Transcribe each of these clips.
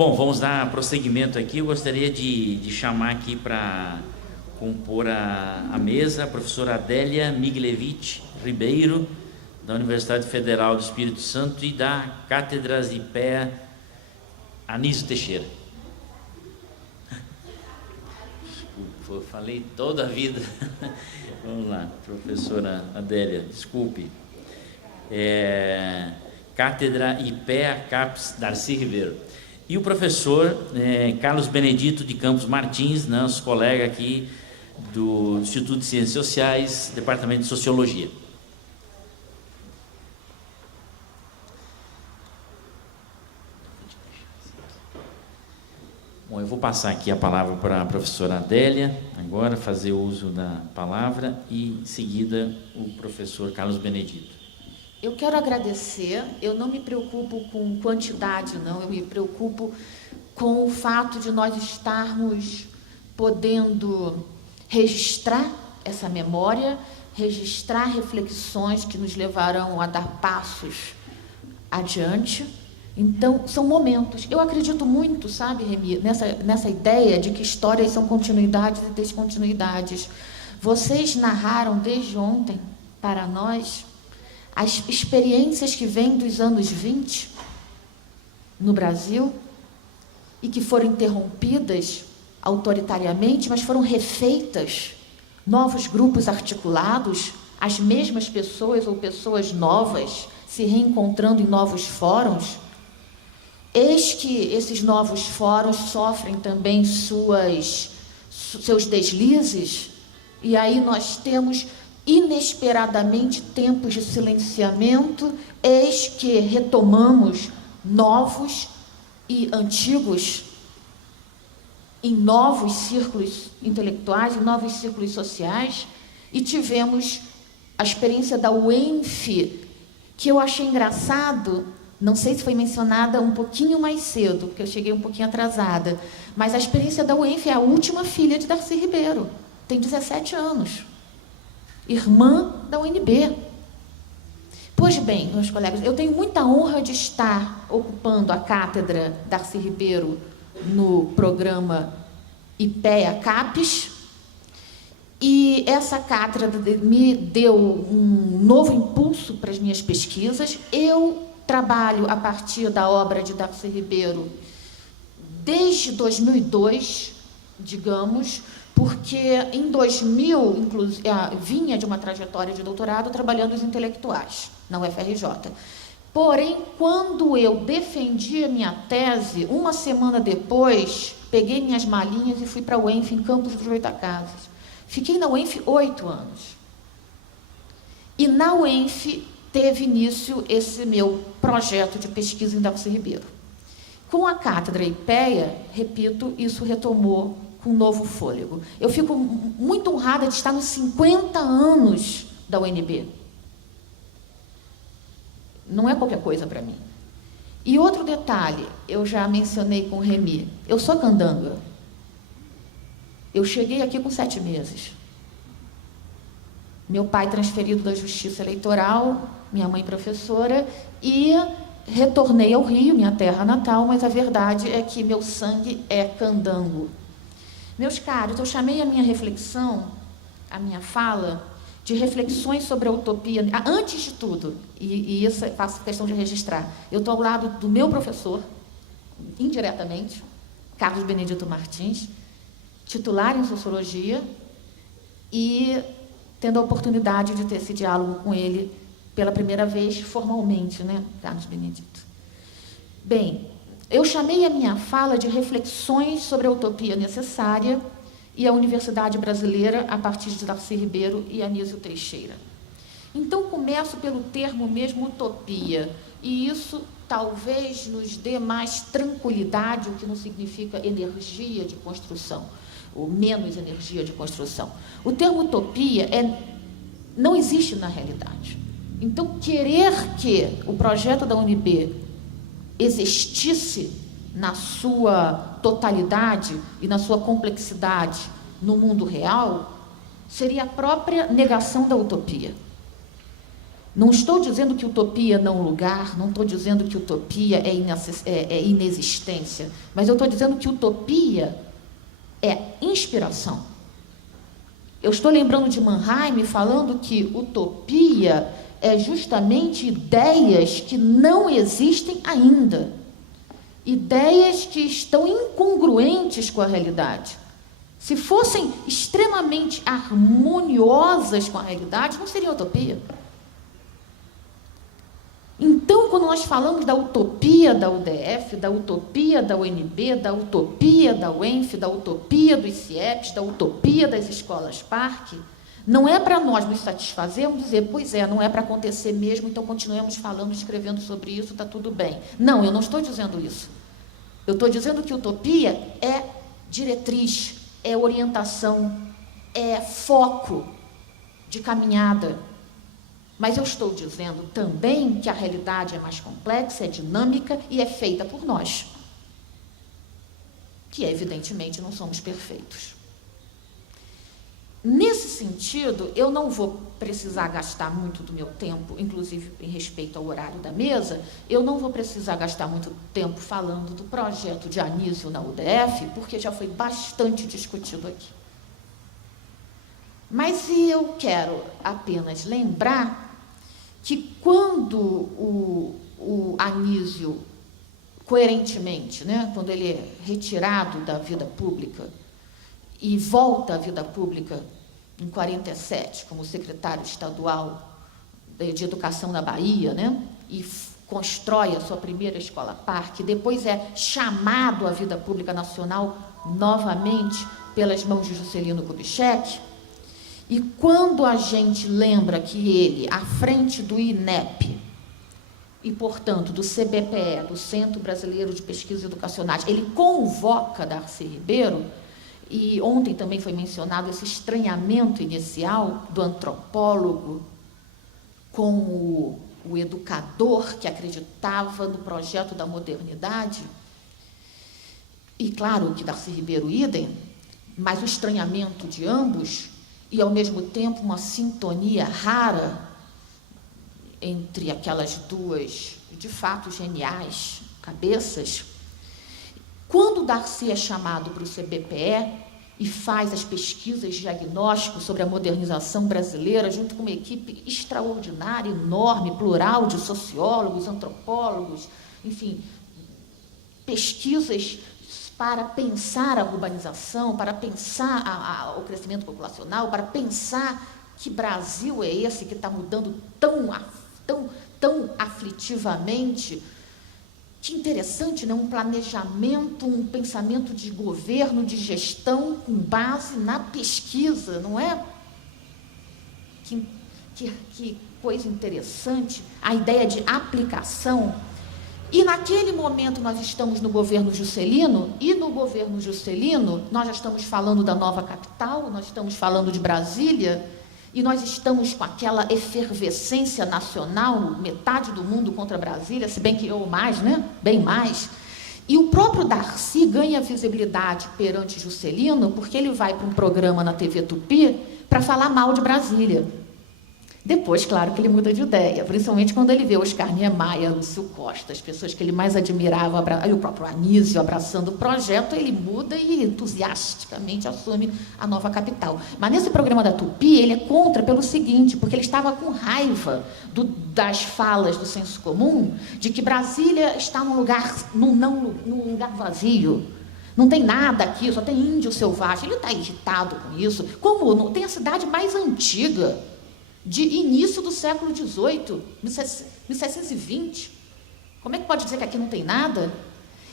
Bom, vamos dar prosseguimento aqui. Eu gostaria de chamar aqui para compor a mesa a professora Adélia Miglevich Ribeiro, da Universidade Federal do Espírito Santo e da Cátedra IPEA Anísio Teixeira. Desculpa, falei toda a vida. Vamos lá, professora Adélia, desculpe. Cátedra IPEA CAPES Darcy Ribeiro. E o professor Carlos Benedito de Campos Martins, nosso colega aqui do Instituto de Ciências Sociais, Departamento de Sociologia. Bom, eu vou passar aqui a palavra para a professora Adélia, agora fazer uso da palavra, e em seguida o professor Carlos Benedito. Eu quero agradecer, eu não me preocupo com quantidade, não, eu me preocupo com o fato de nós estarmos podendo registrar essa memória, registrar reflexões que nos levarão a dar passos adiante. Então, são momentos. Eu acredito muito, sabe, Remy, nessa ideia de que histórias são continuidades e descontinuidades. Vocês narraram desde ontem para nós as experiências que vêm dos anos 20 no Brasil e que foram interrompidas autoritariamente, mas foram refeitas, novos grupos articulados, as mesmas pessoas ou pessoas novas se reencontrando em novos fóruns. Eis que esses novos fóruns sofrem também seus deslizes, e aí nós temos inesperadamente tempos de silenciamento, eis que retomamos novos e antigos em novos círculos intelectuais, em novos círculos sociais, e tivemos a experiência da UENF, que eu achei engraçado, não sei se foi mencionada um pouquinho mais cedo, porque eu cheguei um pouquinho atrasada, mas a experiência da UENF é a última filha de Darcy Ribeiro, tem 17 anos. Irmã da UNB. Pois bem, meus colegas, eu tenho muita honra de estar ocupando a cátedra Darcy Ribeiro no programa IPEA CAPES, e essa cátedra me deu um novo impulso para as minhas pesquisas. Eu trabalho a partir da obra de Darcy Ribeiro desde 2002, digamos, porque em 2000, vinha de uma trajetória de doutorado trabalhando os intelectuais na UFRJ. Porém, quando eu defendi a minha tese, uma semana depois, peguei minhas malinhas e fui para a UENF, em Campos dos Goytacazes. Fiquei na UENF 8 anos. E na UENF teve início esse meu projeto de pesquisa em Darcy Ribeiro. Com a cátedra IPEA, repito, isso retomou com um novo fôlego. Eu fico muito honrada de estar nos 50 anos da UNB. Não é qualquer coisa para mim. E outro detalhe, eu já mencionei com o Remy, eu sou candanga. Eu cheguei aqui com 7 meses. Meu pai transferido da Justiça Eleitoral, minha mãe professora, e retornei ao Rio, minha terra natal, mas a verdade é que meu sangue é candango. Meus caros, eu chamei a minha reflexão, a minha fala, de reflexões sobre a utopia. Antes de tudo, e isso eu faço questão de registrar, eu estou ao lado do meu professor, indiretamente, Carlos Benedito Martins, titular em Sociologia, e tendo a oportunidade de ter esse diálogo com ele pela primeira vez, formalmente, né, Carlos Benedito? Bem, eu chamei a minha fala de reflexões sobre a utopia necessária e a Universidade Brasileira a partir de Darcy Ribeiro e Anísio Teixeira. Então, começo pelo termo mesmo utopia, e isso talvez nos dê mais tranquilidade, o que não significa energia de construção, ou menos energia de construção. O termo utopia não existe na realidade. Então, querer que o projeto da UNB existisse na sua totalidade e na sua complexidade no mundo real seria a própria negação da utopia. Não estou dizendo que utopia não lugar, não estou dizendo que utopia é inexistência, mas eu estou dizendo que utopia é inspiração. Eu estou lembrando de Mannheim falando que utopia é justamente ideias que não existem ainda, ideias que estão incongruentes com a realidade. Se fossem extremamente harmoniosas com a realidade, não seria utopia. Então, quando nós falamos da utopia da UDF, da utopia da UNB, da utopia da UENF, da utopia dos CIEPs, da utopia das escolas parque, não é para nós nos satisfazermos dizer, pois é, não é para acontecer mesmo, então continuemos falando, escrevendo sobre isso, está tudo bem. Não, eu não estou dizendo isso. Eu estou dizendo que utopia é diretriz, é orientação, é foco de caminhada. Mas eu estou dizendo também que a realidade é mais complexa, é dinâmica e é feita por nós, que evidentemente não somos perfeitos. Nesse sentido, eu não vou precisar gastar muito do meu tempo, inclusive em respeito ao horário da mesa, eu não vou precisar gastar muito tempo falando do projeto de Anísio na UDF, porque já foi bastante discutido aqui. Mas eu quero apenas lembrar que quando o Anísio, coerentemente, né, quando ele é retirado da vida pública e volta à vida pública em 47, como secretário estadual de Educação na Bahia, né, e constrói a sua primeira escola parque, depois é chamado à vida pública nacional novamente pelas mãos de Juscelino Kubitschek. E quando a gente lembra que ele, à frente do INEP, e, portanto, do CBPE, do Centro Brasileiro de Pesquisas Educacionais, ele convoca Darcy Ribeiro, e ontem também foi mencionado esse estranhamento inicial do antropólogo com o educador que acreditava no projeto da modernidade, e claro que Darcy Ribeiro idem, mas o estranhamento de ambos, e, ao mesmo tempo, uma sintonia rara entre aquelas duas, de fato, geniais cabeças. Quando Darcy é chamado para o CBPE e faz as pesquisas de diagnóstico sobre a modernização brasileira, junto com uma equipe extraordinária, enorme, plural, de sociólogos, antropólogos, enfim, pesquisas para pensar a urbanização, para pensar o crescimento populacional, para pensar que Brasil é esse que está mudando tão aflitivamente. Que interessante, né? Um planejamento, um pensamento de governo, de gestão, com base na pesquisa, não é? Que coisa interessante, a ideia de aplicação. E, naquele momento, nós estamos no governo Juscelino, e no governo Juscelino, nós já estamos falando da nova capital, nós estamos falando de Brasília, e nós estamos com aquela efervescência nacional, metade do mundo contra Brasília, se bem que ou mais, né? Bem mais. E o próprio Darcy ganha visibilidade perante Juscelino, porque ele vai para um programa na TV Tupi para falar mal de Brasília. Depois, claro, que ele muda de ideia, principalmente quando ele vê Oscar Niemeyer, Lúcio Costa, as pessoas que ele mais admirava, e o próprio Anísio abraçando o projeto, ele muda e entusiasticamente assume a nova capital. Mas nesse programa da Tupi, ele é contra pelo seguinte, porque ele estava com raiva das falas do senso comum, de que Brasília está num lugar vazio. Não tem nada aqui, só tem índio selvagem. Ele está irritado com isso. Como não tem a cidade mais antiga, de início do século XVIII, 1720. Como é que pode dizer que aqui não tem nada?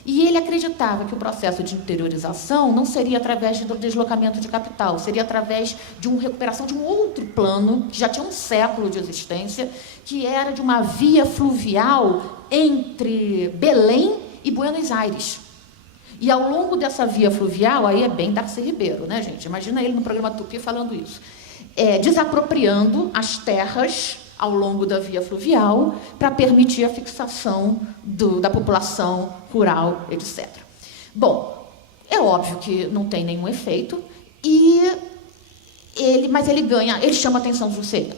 E ele acreditava que o processo de interiorização não seria através do deslocamento de capital, seria através de uma recuperação de um outro plano, que já tinha um século de existência, que era de uma via fluvial entre Belém e Buenos Aires. E, ao longo dessa via fluvial, aí é bem Darcy Ribeiro, né, gente? Imagina ele no programa Tupi falando isso. Desapropriando as terras ao longo da via fluvial para permitir a fixação da população rural, etc. Bom, é óbvio que não tem nenhum efeito, mas ele chama a atenção do Juscelino.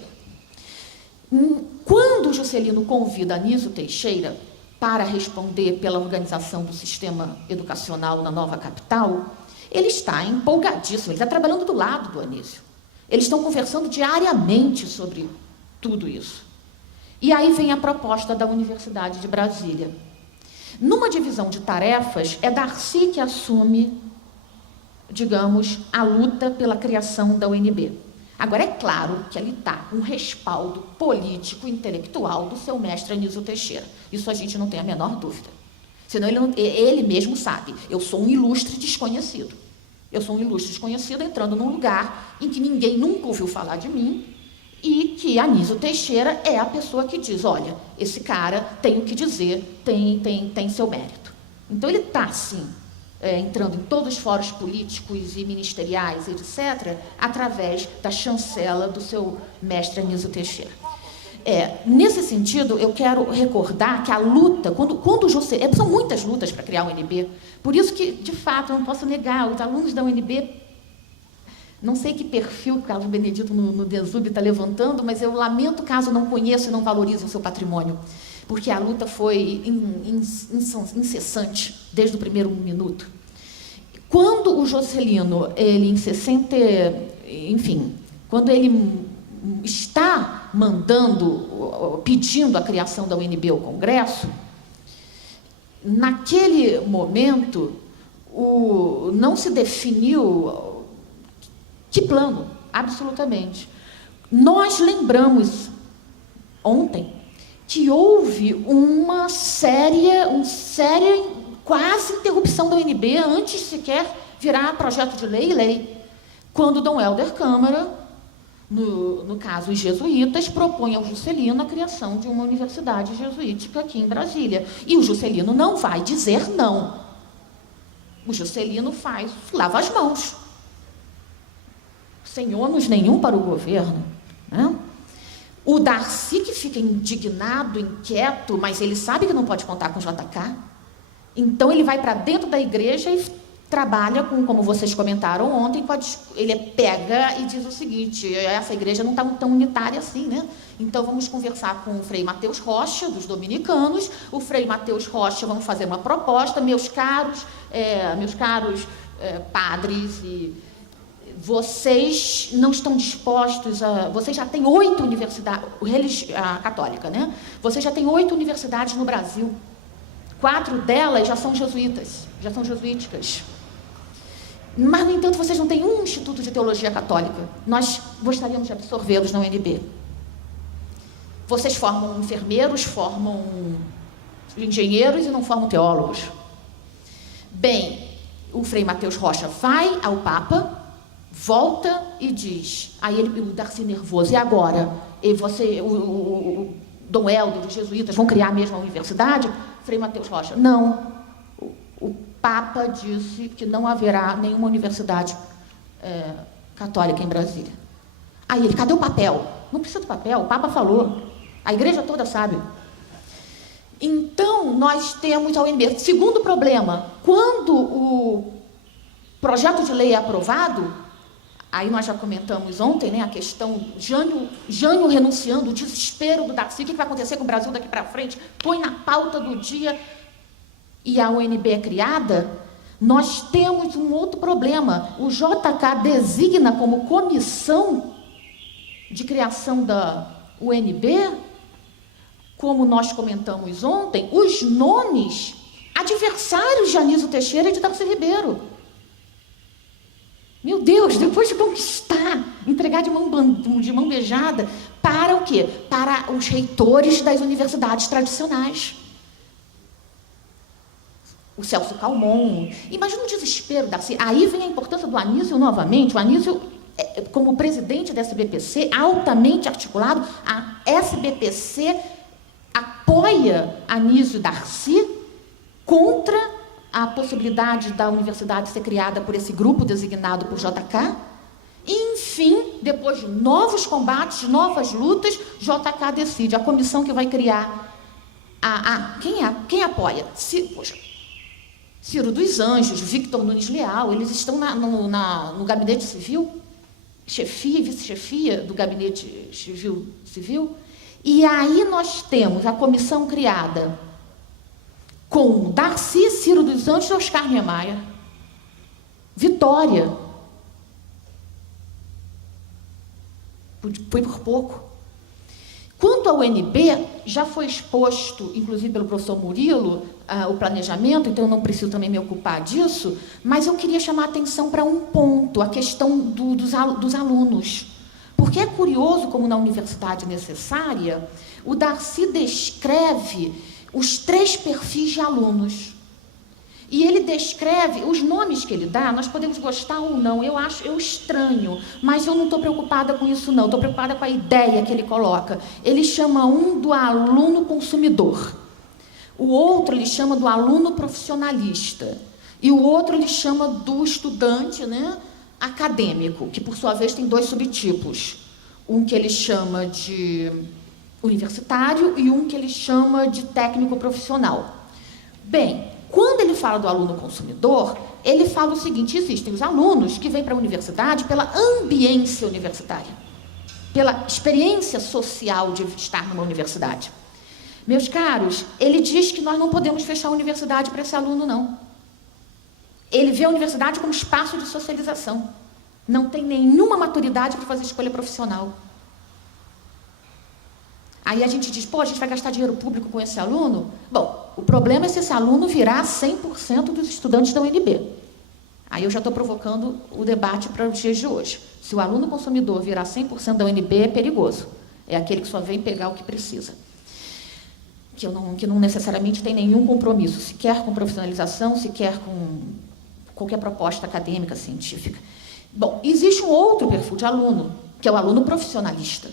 Juscelino convida Anísio Teixeira para responder pela organização do sistema educacional na nova capital, ele está empolgadíssimo, ele está trabalhando do lado do Anísio. Eles estão conversando diariamente sobre tudo isso. E aí vem a proposta da Universidade de Brasília. Numa divisão de tarefas, é Darcy que assume, digamos, a luta pela criação da UNB. Agora, é claro que ele está com um respaldo político, intelectual do seu mestre Anísio Teixeira. Isso a gente não tem a menor dúvida. Senão ele mesmo sabe, eu sou um ilustre desconhecido. Eu sou um ilustre desconhecido entrando num lugar em que ninguém nunca ouviu falar de mim e que Anísio Teixeira é a pessoa que diz, olha, esse cara tem o que dizer, tem seu mérito. Então, ele está, sim, entrando em todos os fóruns políticos e ministeriais, etc., através da chancela do seu mestre Anísio Teixeira. Nesse sentido, eu quero recordar que a luta, quando o Juscelino... são muitas lutas para criar a UNB, por isso que, de fato, eu não posso negar, os alunos da UNB, não sei que perfil o Carlos Benedito no DESUB está levantando, mas eu lamento caso não conheçam e não valorizem o seu patrimônio, porque a luta foi incessante desde o primeiro minuto. Quando o Juscelino, ele em 60, enfim, quando ele está pedindo a criação da UNB ao Congresso, naquele momento não se definiu que plano, absolutamente. Nós lembramos ontem que houve uma séria quase interrupção da UNB antes sequer virar projeto de lei, quando Dom Helder Câmara, no caso os jesuítas, propõe ao Juscelino a criação de uma universidade jesuítica aqui em Brasília. E o Juscelino não vai dizer não. O Juscelino lava as mãos. Sem ônus nenhum para o governo, né? O Darcy, que fica indignado, inquieto, mas ele sabe que não pode contar com o JK, então ele vai para dentro da igreja e trabalha com, como vocês comentaram ontem, ele pega e diz o seguinte, essa igreja não está tão unitária assim, né? Então vamos conversar com o Frei Mateus Rocha, dos dominicanos, o Frei Mateus Rocha, vamos fazer uma proposta, meus caros padres, e vocês não estão dispostos vocês já têm 8 universidades, a católica, né? Vocês já têm 8 universidades no Brasil, 4 delas já são jesuíticas. Mas, no entanto, vocês não têm um instituto de teologia católica. Nós gostaríamos de absorvê-los na UNB. Vocês formam enfermeiros, formam engenheiros e não formam teólogos. Bem, o Frei Mateus Rocha vai ao Papa, volta e diz, aí o Darcy nervoso, e agora? E o Dom Helder, os jesuítas, vão criar a mesma universidade? Frei Mateus Rocha, não. O Papa disse que não haverá nenhuma universidade católica em Brasília. Aí ele, cadê o papel? Não precisa do papel, o Papa falou. A igreja toda sabe. Então, nós temos a UNB. Segundo problema, quando o projeto de lei é aprovado, aí nós já comentamos ontem, né, a questão Jânio renunciando, o desespero do Darcy, o que vai acontecer com o Brasil daqui para frente, põe na pauta do dia e a UNB é criada, nós temos um outro problema. O JK designa como comissão de criação da UNB, como nós comentamos ontem, os nomes adversários de Anísio Teixeira e de Darcy Ribeiro. Meu Deus, depois de conquistar, entregar de mão beijada, para o quê? Para os reitores das universidades tradicionais. O Celso Calmon. Imagina o desespero, Darcy. Aí vem a importância do Anísio novamente. O Anísio, como presidente da SBPC, altamente articulado, a SBPC apoia Anísio e Darcy contra a possibilidade da universidade ser criada por esse grupo designado por JK. E, enfim, depois de novos combates, novas lutas, JK decide, a comissão que vai criar quem apoia? Ciro dos Anjos, Victor Nunes Leal, eles estão no gabinete civil, chefia e vice-chefia do gabinete civil, E aí nós temos a comissão criada com Darcy, Ciro dos Anjos e Oscar Niemeyer. Vitória. Foi por pouco. Quanto ao UNB, já foi exposto, inclusive pelo professor Murilo, o planejamento, então eu não preciso também me ocupar disso, mas eu queria chamar a atenção para um ponto, a questão dos alunos. Porque é curioso como na universidade necessária, o Darcy descreve os 3 perfis de alunos. E ele descreve, os nomes que ele dá, nós podemos gostar ou não, eu estranho, mas eu não estou preocupada com isso não, estou preocupada com a ideia que ele coloca. Ele chama um do aluno consumidor, o outro ele chama do aluno profissionalista, e o outro ele chama do estudante, né, acadêmico, que por sua vez tem 2 subtipos, um que ele chama de universitário e um que ele chama de técnico profissional. Bem, quando ele fala do aluno consumidor, ele fala o seguinte: existem os alunos que vêm para a universidade pela ambiência universitária, pela experiência social de estar numa universidade. Meus caros, ele diz que nós não podemos fechar a universidade para esse aluno, não. Ele vê a universidade como espaço de socialização. Não tem nenhuma maturidade para fazer escolha profissional. Aí a gente diz, a gente vai gastar dinheiro público com esse aluno? Bom, o problema é se esse aluno virar 100% dos estudantes da UNB. Aí eu já estou provocando o debate para os dias de hoje. Se o aluno consumidor virar 100% da UNB, é perigoso. É aquele que só vem pegar o que precisa. Que não necessariamente tem nenhum compromisso, sequer com profissionalização, sequer com qualquer proposta acadêmica, científica. Bom, existe um outro perfil de aluno, que é o aluno profissionalista.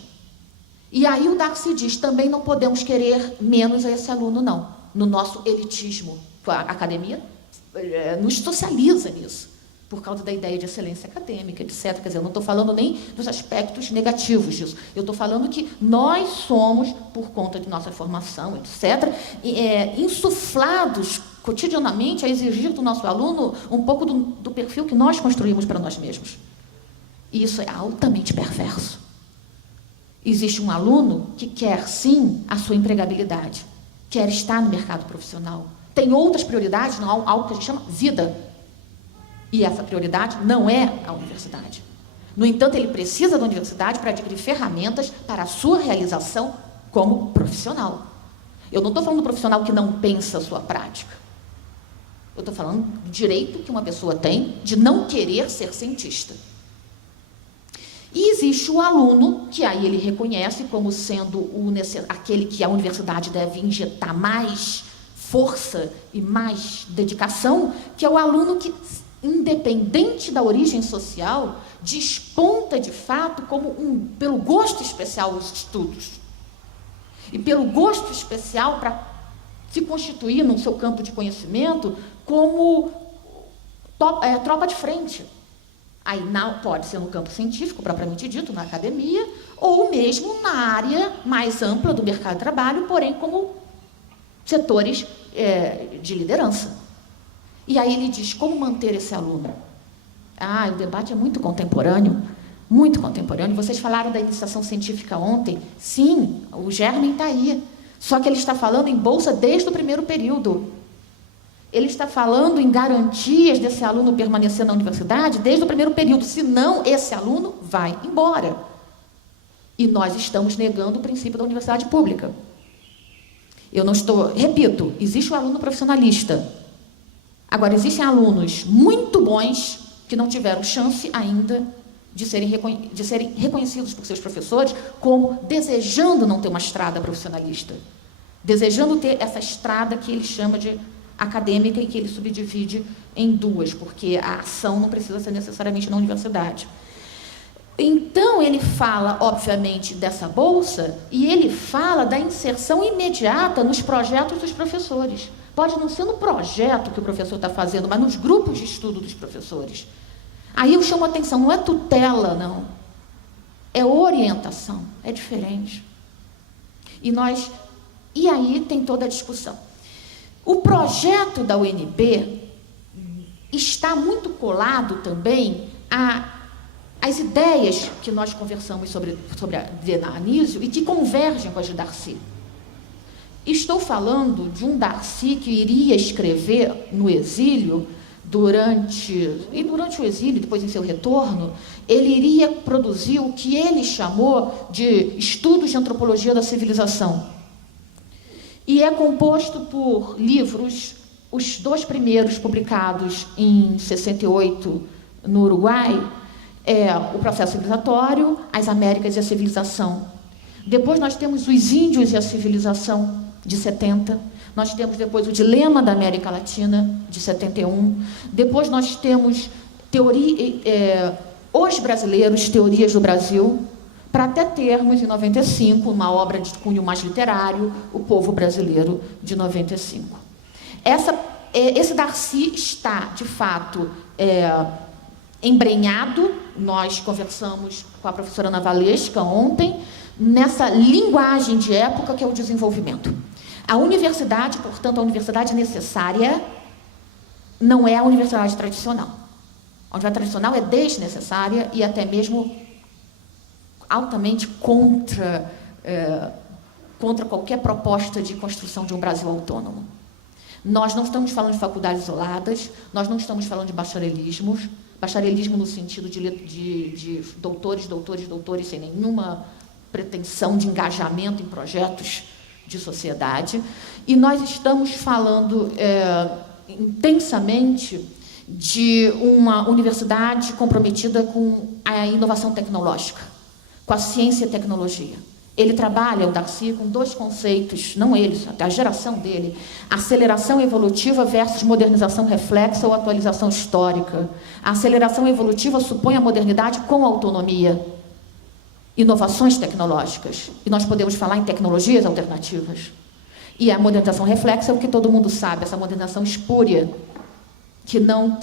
E aí o Darcy diz, também não podemos querer menos a esse aluno, não. No nosso elitismo, a academia nos socializa nisso, por causa da ideia de excelência acadêmica, etc. Quer dizer, eu não estou falando nem dos aspectos negativos disso. Eu estou falando que nós somos, por conta de nossa formação, etc., insuflados cotidianamente a exigir do nosso aluno um pouco do perfil que nós construímos para nós mesmos. E isso é altamente perverso. Existe um aluno que quer, sim, a sua empregabilidade, quer estar no mercado profissional, tem outras prioridades, não, algo que a gente chama vida. E essa prioridade não é a universidade. No entanto, ele precisa da universidade para adquirir ferramentas para a sua realização como profissional. Eu não estou falando do profissional que não pensa a sua prática. Eu estou falando do direito que uma pessoa tem de não querer ser cientista. E existe o aluno, que aí ele reconhece como sendo aquele que a universidade deve injetar mais força e mais dedicação, que é o aluno que, independente da origem social, desponta de fato pelo gosto especial aos estudos. E pelo gosto especial para se constituir no seu campo de conhecimento como tropa de frente. Aí pode ser no campo científico, propriamente dito, na academia, ou mesmo na área mais ampla do mercado de trabalho, porém como setores de liderança. E aí ele diz, como manter esse aluno? O debate é muito contemporâneo, Vocês falaram da iniciação científica ontem. Sim, o germe está aí. Só que ele está falando em bolsa desde o primeiro período. Ele está falando em garantias desse aluno permanecer na universidade desde o primeiro período, senão esse aluno vai embora. E nós estamos negando o princípio da universidade pública. Repito, existe o aluno profissionalista. Agora, existem alunos muito bons que não tiveram chance ainda de serem reconhecidos por seus professores como desejando não ter uma estrada profissionalista, desejando ter essa estrada que ele chama de acadêmica e que ele subdivide em 2, porque a ação não precisa ser necessariamente na universidade. Então, ele fala, obviamente, dessa bolsa e ele fala da inserção imediata nos projetos dos professores. Pode não ser no projeto que o professor está fazendo, mas nos grupos de estudo dos professores. Aí eu chamo a atenção, não é tutela, não. É orientação, é diferente. E aí tem toda a discussão. O projeto da UNB está muito colado também as ideias que nós conversamos sobre a Anísio e que convergem com as de Darcy. Estou falando de um Darcy que iria escrever no exílio, durante o exílio, depois em seu retorno, ele iria produzir o que ele chamou de estudos de antropologia da civilização. E é composto por livros, os 2 primeiros publicados em 68 no Uruguai, o Processo Civilizatório, As Américas e a Civilização. Depois nós temos Os Índios e a Civilização, de 70. Nós temos depois o Dilema da América Latina, de 71. Depois nós temos Os Brasileiros, Teorias do Brasil, para até termos, em 95, uma obra de cunho mais literário, O Povo Brasileiro, de 95. Esse Darcy está, de fato, embrenhado. Nós conversamos com a professora Ana Valesca ontem, nessa linguagem de época que é o desenvolvimento. A universidade, portanto, a universidade necessária não é a universidade tradicional. A universidade tradicional é desnecessária e até mesmo altamente contra qualquer proposta de construção de um Brasil autônomo. Nós não estamos falando de faculdades isoladas, nós não estamos falando de bacharelismo no sentido de doutores, sem nenhuma pretensão de engajamento em projetos de sociedade, e nós estamos falando intensamente de uma universidade comprometida com a inovação tecnológica, com a ciência e tecnologia. Ele trabalha, o Darcy, com 2 conceitos, não ele, a geração dele: aceleração evolutiva versus modernização reflexa ou atualização histórica. A aceleração evolutiva supõe a modernidade com autonomia, inovações tecnológicas, e nós podemos falar em tecnologias alternativas. E a modernização reflexa é o que todo mundo sabe, essa modernização espúria, que não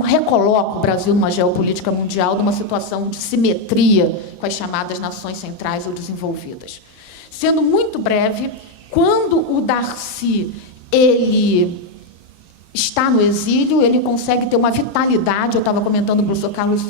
recoloca o Brasil numa geopolítica mundial, numa situação de simetria com as chamadas nações centrais ou desenvolvidas. Sendo muito breve, quando o Darcy ele está no exílio, ele consegue ter uma vitalidade. Eu estava comentando com o professor Carlos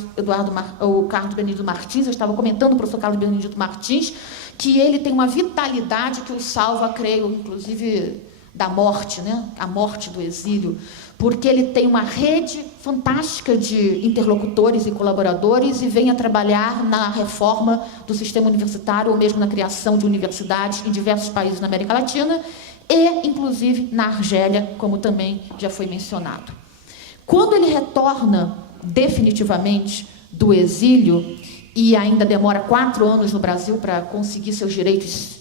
Benedito Martins, que ele tem uma vitalidade que o salva, creio, inclusive da morte, né? A morte do exílio, porque ele tem uma rede fantástica de interlocutores e colaboradores e vem a trabalhar na reforma do sistema universitário ou mesmo na criação de universidades em diversos países na América Latina e, inclusive, na Argélia, como também já foi mencionado. Quando ele retorna definitivamente do exílio, e ainda demora 4 anos no Brasil para conseguir seus direitos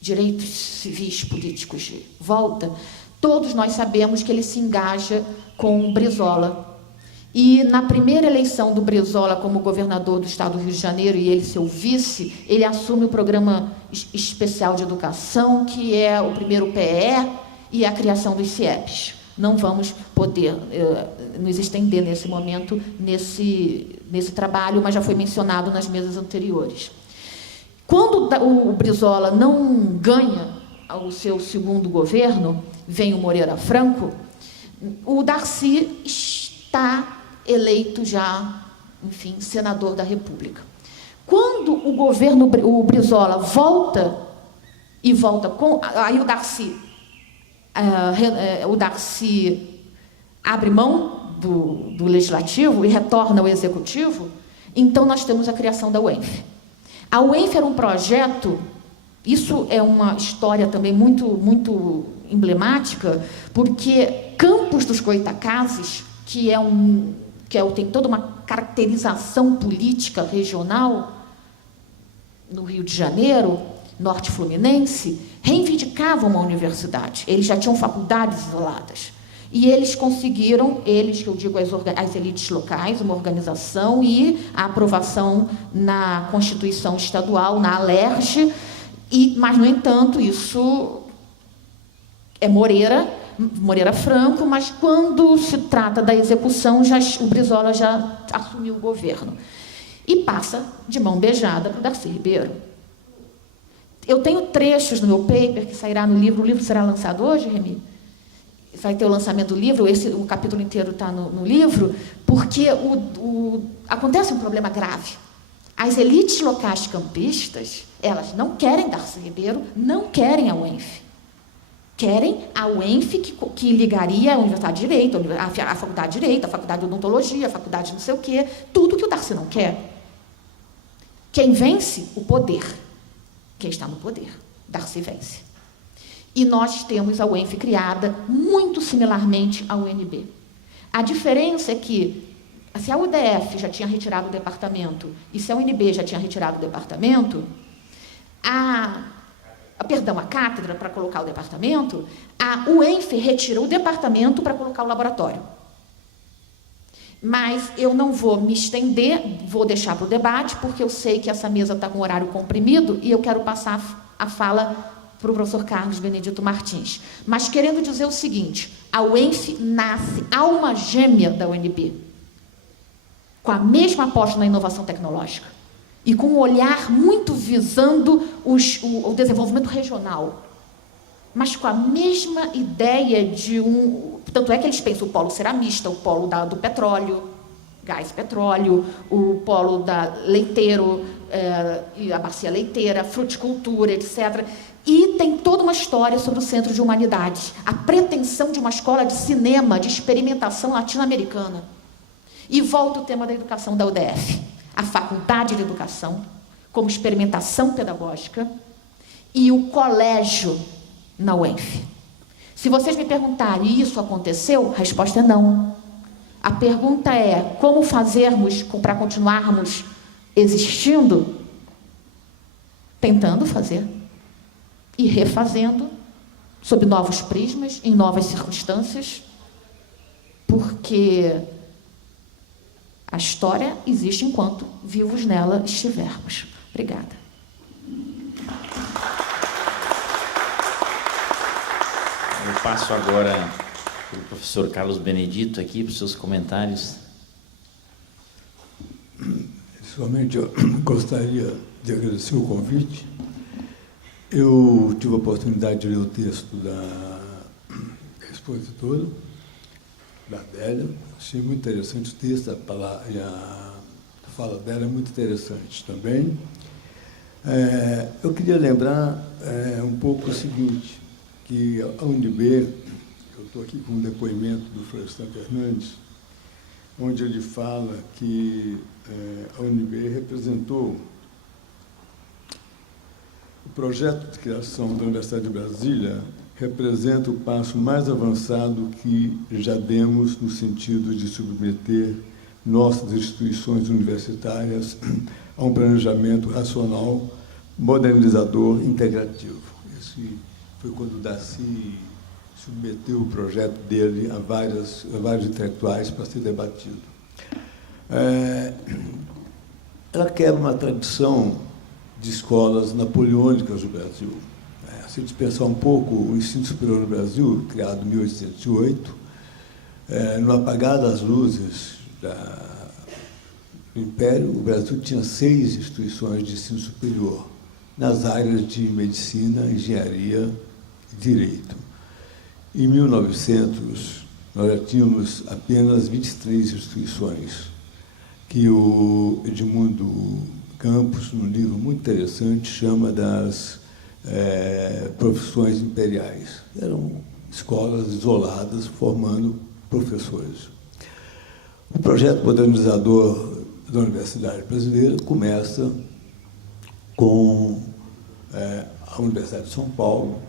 civis, políticos de volta, todos nós sabemos que ele se engaja com Brizola. E na primeira eleição do Brizola como governador do estado do Rio de Janeiro, e ele seu vice, ele assume o Programa Especial de Educação, que é o primeiro PE e a criação dos CIEPs. Não vamos poder nos estender nesse momento, nesse trabalho, mas já foi mencionado nas mesas anteriores. Quando o Brizola não ganha o seu segundo governo, vem o Moreira Franco, o Darcy está eleito já, enfim, senador da República. Quando o Brizola volta com... Aí o Darcy abre mão do Legislativo e retorna ao Executivo, então nós temos a criação da UENF. A UENF era um projeto, isso é uma história também muito, muito emblemática, porque Campos dos Goytacazes, tem toda uma caracterização política regional no Rio de Janeiro, norte fluminense, reivindicavam uma universidade. Eles já tinham faculdades isoladas. E eles conseguiram, que eu digo as elites locais, uma organização e a aprovação na Constituição Estadual, na ALERJ, mas, no entanto, isso é Moreira Franco, mas quando se trata da execução, o Brizola já assumiu o governo. E passa de mão beijada para o Darcy Ribeiro. Eu tenho trechos no meu paper, que sairá no livro, o livro será lançado hoje, Remy? vai ter o lançamento do livro, o capítulo inteiro está no livro, porque acontece um problema grave. As elites locais campistas, elas não querem Darcy Ribeiro, não querem a UENF. Querem a UENF que ligaria a Universidade de Direito, a Faculdade de Direito, a Faculdade de Odontologia, a Faculdade de não sei o quê, tudo que o Darcy não quer. Quem vence? O poder. Quem está no poder. Darcy vence. E nós temos a UENF criada muito similarmente à UNB. A diferença é que, se a UDF já tinha retirado o departamento e se a UNB já tinha retirado o departamento, a cátedra para colocar o departamento, a UENF retirou o departamento para colocar o laboratório. Mas eu não vou me estender, vou deixar para o debate, porque eu sei que essa mesa está com o horário comprimido e eu quero passar a fala para o professor Carlos Benedito Martins. Mas querendo dizer o seguinte, a UENF nasce, alma gêmea da UNB, com a mesma aposta na inovação tecnológica e com um olhar muito visando o desenvolvimento regional, mas com a mesma ideia de Tanto é que eles pensam o polo ceramista, o polo do petróleo, gás e petróleo, o polo leiteiro, e a bacia leiteira, fruticultura, etc. E tem toda uma história sobre o Centro de Humanidades, a pretensão de uma escola de cinema, de experimentação latino-americana. E volta o tema da educação da UDF, a Faculdade de Educação, como experimentação pedagógica, e o colégio na UENF. Se vocês me perguntarem, isso aconteceu? A resposta é não. A pergunta é, como fazermos para continuarmos existindo? Tentando fazer. E refazendo, sob novos prismas, em novas circunstâncias, porque a história existe enquanto vivos nela estivermos. Obrigada. Eu passo agora para o professor Carlos Benedito aqui, para os seus comentários. Somente eu gostaria de agradecer o convite. Eu tive a oportunidade de ler o texto da expositora, da Adélia. Achei muito interessante o texto, a fala dela é muito interessante também. Eu queria lembrar um pouco o seguinte, que a UNB, eu estou aqui com um depoimento do Florestan Fernandes, onde ele fala que a UNB representou o projeto de criação da Universidade de Brasília, representa o passo mais avançado que já demos no sentido de submeter nossas instituições universitárias a um planejamento racional, modernizador, integrativo. Esse foi quando o Darcy submeteu o projeto dele a vários intelectuais para ser debatido. Ela quebra uma tradição de escolas napoleônicas do Brasil. Se a gente pensar um pouco, o ensino superior no Brasil, criado em 1808, no apagar das luzes do Império, o Brasil tinha 6 instituições de ensino superior, nas áreas de medicina, engenharia e direito. Em 1900, nós já tínhamos apenas 23 instituições, que o Edmundo Campos, num livro muito interessante, chama das profissões imperiais. Eram escolas isoladas, formando professores. O projeto modernizador da Universidade Brasileira começa com a Universidade de São Paulo,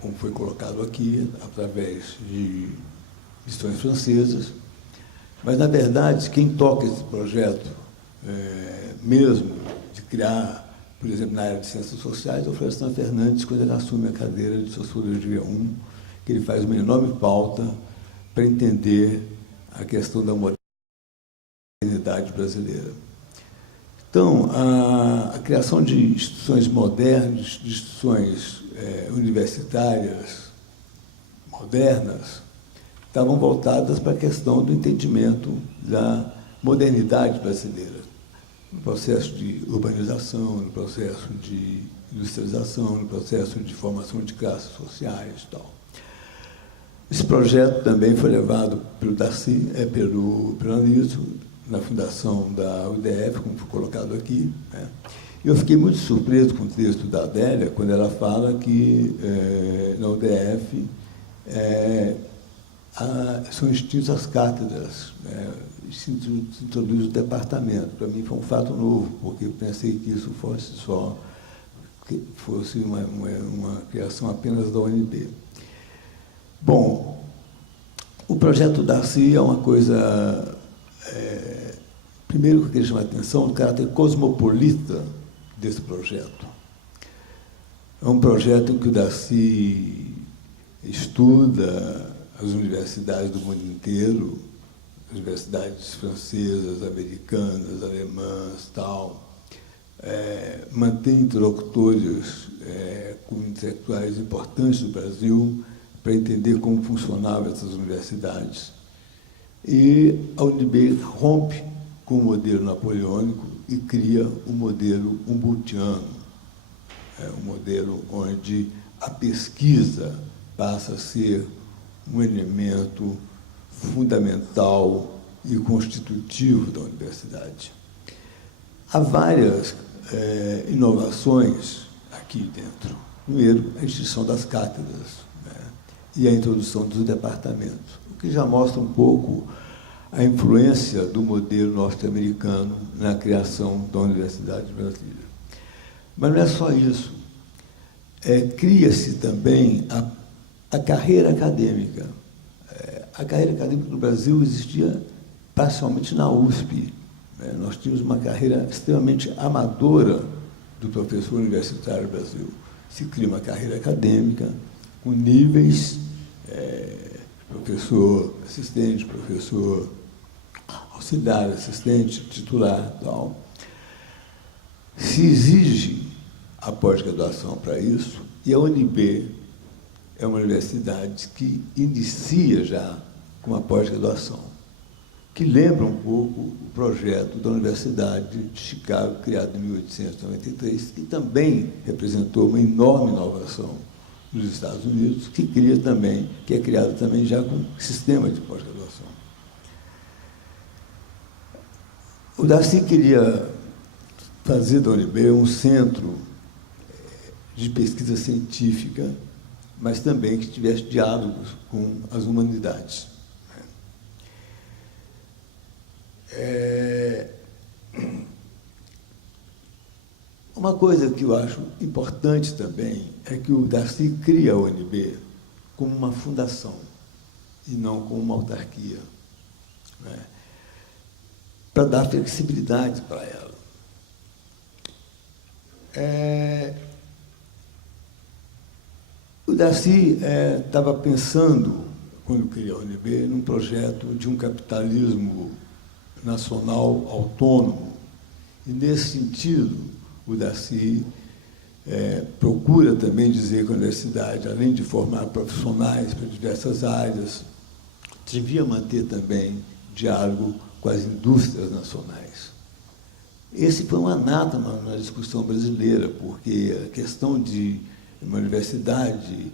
como foi colocado aqui, através de missões francesas. Mas, na verdade, quem toca esse projeto mesmo de criar, por exemplo, na área de ciências sociais, é o Florestan Fernandes, quando ele assume a cadeira de Sociologia 1, que ele faz uma enorme pauta para entender a questão da modernidade brasileira. Então, a criação de instituições modernas, de instituições universitárias modernas, estavam voltadas para a questão do entendimento da modernidade brasileira, no processo de urbanização, no processo de industrialização, no processo de formação de classes sociais e tal. Esse projeto também foi levado pelo Darcy, pelo Anísio, na fundação da UDF, como foi colocado aqui, né? Eu fiquei muito surpreso com o texto da Adélia, quando ela fala que na UDF são extintas as cátedras, né? Se introduz o departamento. Para mim foi um fato novo, porque eu pensei que isso fosse uma criação apenas da UNB. Bom, o projeto Darcy é uma coisa... primeiro que eu queria chamar a atenção, o caráter cosmopolita desse projeto. É um projeto em que o Darcy estuda as universidades do mundo inteiro, as universidades francesas, americanas, alemãs, tal, mantém interlocutores com intelectuais importantes do Brasil para entender como funcionavam essas universidades. E a UNB rompe com o modelo napoleônico e cria o modelo humboldtiano, um modelo onde a pesquisa passa a ser um elemento fundamental e constitutivo da universidade. Há várias inovações aqui dentro. Primeiro, a extinção das cátedras, né, e a introdução dos departamentos, o que já mostra um pouco a influência do modelo norte-americano na criação da Universidade Brasileira. Mas não é só isso. Cria-se também a carreira acadêmica. A carreira acadêmica no Brasil existia parcialmente na USP. Nós tínhamos uma carreira extremamente amadora do professor universitário no Brasil. Se cria uma carreira acadêmica com níveis professor assistente, professor auxiliar, assistente, titular, tal. Se exige a pós-graduação para isso, e a UNB é uma universidade que inicia já com a pós-graduação, que lembra um pouco o projeto da Universidade de Chicago, criado em 1893, que também representou uma enorme inovação nos Estados Unidos, que é criado também já com sistema de pós-graduação. O Darcy queria fazer da UNB um centro de pesquisa científica, mas também que tivesse diálogos com as humanidades. Uma coisa que eu acho importante também é que o Darcy cria a UNB como uma fundação e não como uma autarquia, né, para dar flexibilidade para ela. O Darcy estava pensando, quando criou a UNB, num projeto de um capitalismo nacional autônomo. E, nesse sentido, o Darcy procura também dizer que a universidade, além de formar profissionais para diversas áreas, devia manter também diálogo com as indústrias nacionais. Esse foi um anátema na discussão brasileira, porque a questão de uma universidade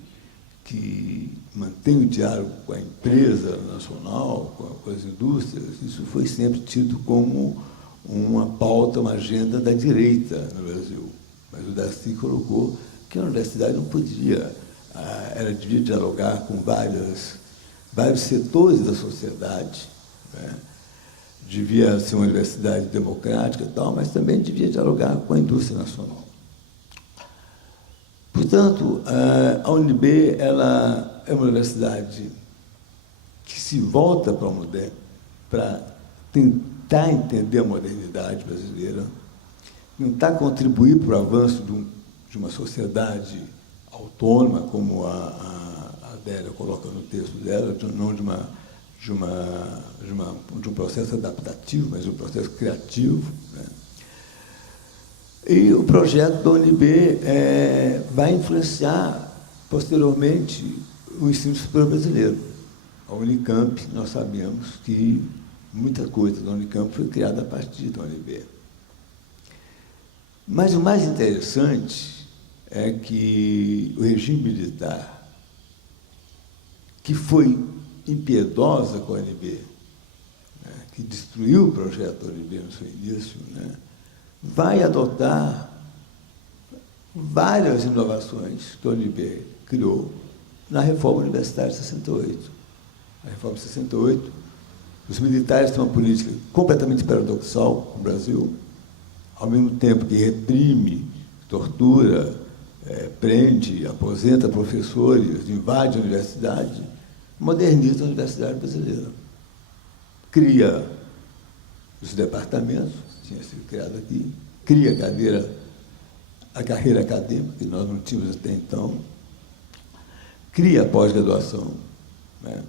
que mantém o diálogo com a empresa nacional, com as indústrias, isso foi sempre tido como uma pauta, uma agenda da direita no Brasil. Mas o Darcy colocou que a universidade não podia, ela devia dialogar com vários setores da sociedade, né? Devia ser uma universidade democrática e tal, mas também devia dialogar com a indústria nacional. Portanto, a UNB ela é uma universidade que se volta para tentar entender a modernidade brasileira, tentar contribuir para o avanço de uma sociedade autônoma, como a Adélia coloca no texto dela, não de um processo adaptativo, mas de um processo criativo, né? E o projeto da UNB vai influenciar, posteriormente, o ensino superior brasileiro. A Unicamp, nós sabemos que muita coisa da Unicamp foi criada a partir da UNB. Mas o mais interessante é que o regime militar, que que foi impiedosa com a UNB, né, que destruiu o projeto da UNB no seu início, né, vai adotar várias inovações que a UNB criou na reforma universitária de 68. A reforma de 68, os militares têm uma política completamente paradoxal no Brasil, ao mesmo tempo que reprime, tortura, prende, aposenta professores, invade a universidade, moderniza a universidade brasileira. Cria os departamentos, tinha sido criado aqui, cria a carreira acadêmica, que nós não tínhamos até então, cria a pós-graduação, né?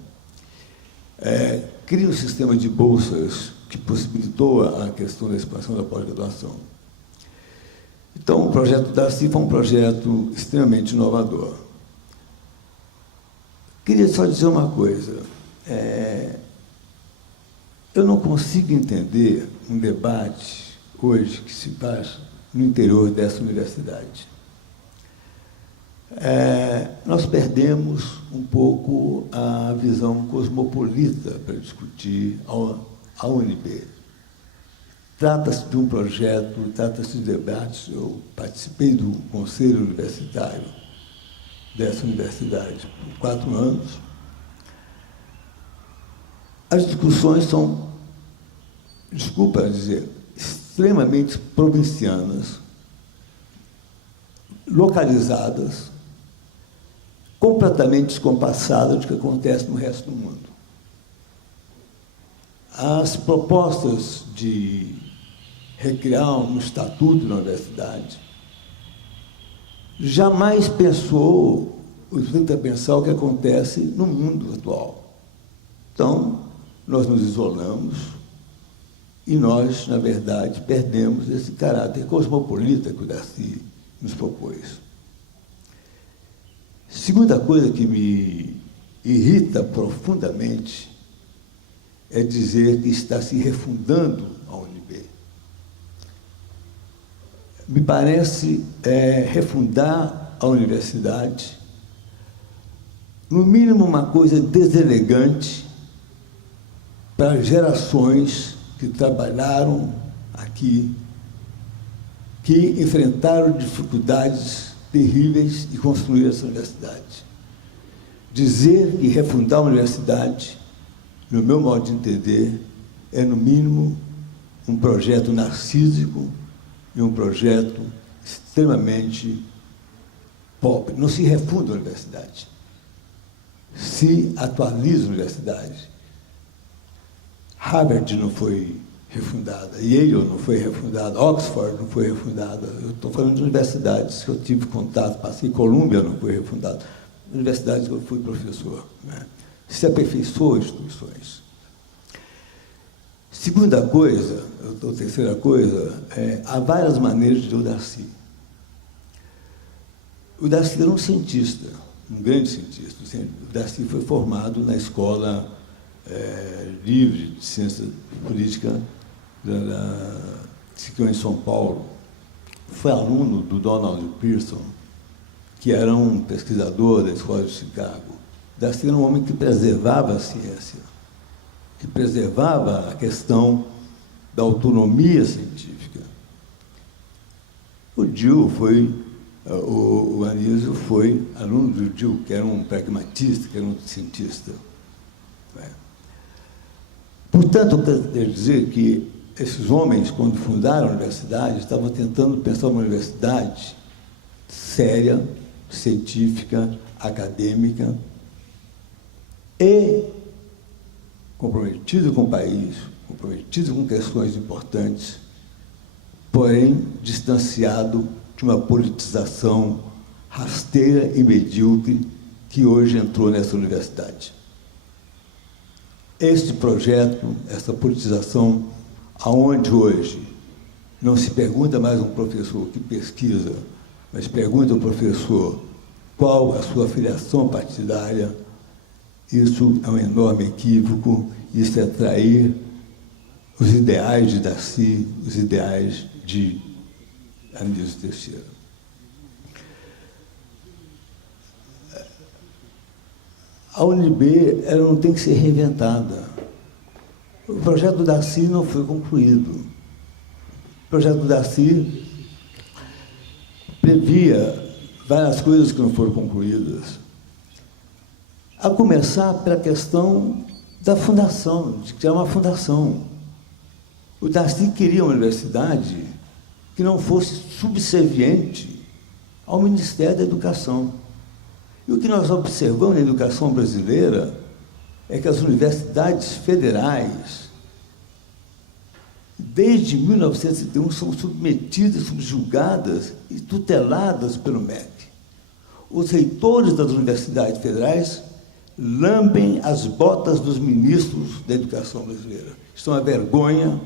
Cria um sistema de bolsas que possibilitou a questão da expansão da pós-graduação. Então, o projeto Darcy foi um projeto extremamente inovador. Queria só dizer uma coisa. Eu não consigo entender um debate hoje que se faz no interior dessa universidade. Nós perdemos um pouco a visão cosmopolita para discutir a UNB. Trata-se de um projeto, trata-se de debates. Eu participei do conselho universitário dessa universidade por 4 anos. As discussões são, desculpa dizer, extremamente provincianas, localizadas, completamente descompassadas do que acontece no resto do mundo. As propostas de recriar um estatuto na universidade jamais tenta pensar o que acontece no mundo atual. Então, nós nos isolamos e nós, na verdade, perdemos esse caráter cosmopolita que o Darcy nos propôs. Segunda coisa que me irrita profundamente é dizer que está se refundando a UNB. Me parece refundar a universidade, no mínimo uma coisa deselegante para gerações que trabalharam aqui, que enfrentaram dificuldades terríveis e construíram essa universidade. Dizer que refundar a universidade, no meu modo de entender, é, no mínimo, um projeto narcísico e um projeto extremamente pobre. Não se refunda a universidade, se atualiza a universidade. Harvard não foi refundada, Yale não foi refundada, Oxford não foi refundada. Eu estou falando de universidades que eu tive contato, passei, Columbia não foi refundada, universidades que eu fui professor, né? Se aperfeiçoou as instituições. Segunda coisa, ou terceira coisa, há várias maneiras de ver o Darcy. O Darcy era um cientista, um grande cientista. O Darcy foi formado na Escola Livre de Ciência Política, que ficou em São Paulo. Foi aluno do Donald Pearson, que era um pesquisador da Escola de Chicago. Darcy era um homem que preservava a ciência, que preservava a questão da autonomia científica. O Anísio foi aluno do Dill, que era um pragmatista, que era um cientista. Portanto, eu quero dizer que esses homens, quando fundaram a universidade, estavam tentando pensar uma universidade séria, científica, acadêmica e comprometida com o país, comprometida com questões importantes, porém distanciado de uma politização rasteira e medíocre que hoje entrou nessa universidade. Este projeto, essa politização, aonde hoje não se pergunta mais a um professor que pesquisa, mas pergunta ao professor qual a sua filiação partidária, isso é um enorme equívoco, isso é trair os ideais de Darcy, os ideais de Anísio Teixeira. a UNB ela não tem que ser reinventada. O projeto do Darcy não foi concluído. O projeto do Darcy previa várias coisas que não foram concluídas. A começar pela questão da fundação, de criar uma fundação. O Darcy queria uma universidade que não fosse subserviente ao Ministério da Educação. E o que nós observamos na educação brasileira é que as universidades federais, desde 1971, são submetidas, subjugadas e tuteladas pelo MEC. Os reitores das universidades federais lambem as botas dos ministros da educação brasileira. Isso é uma vergonha,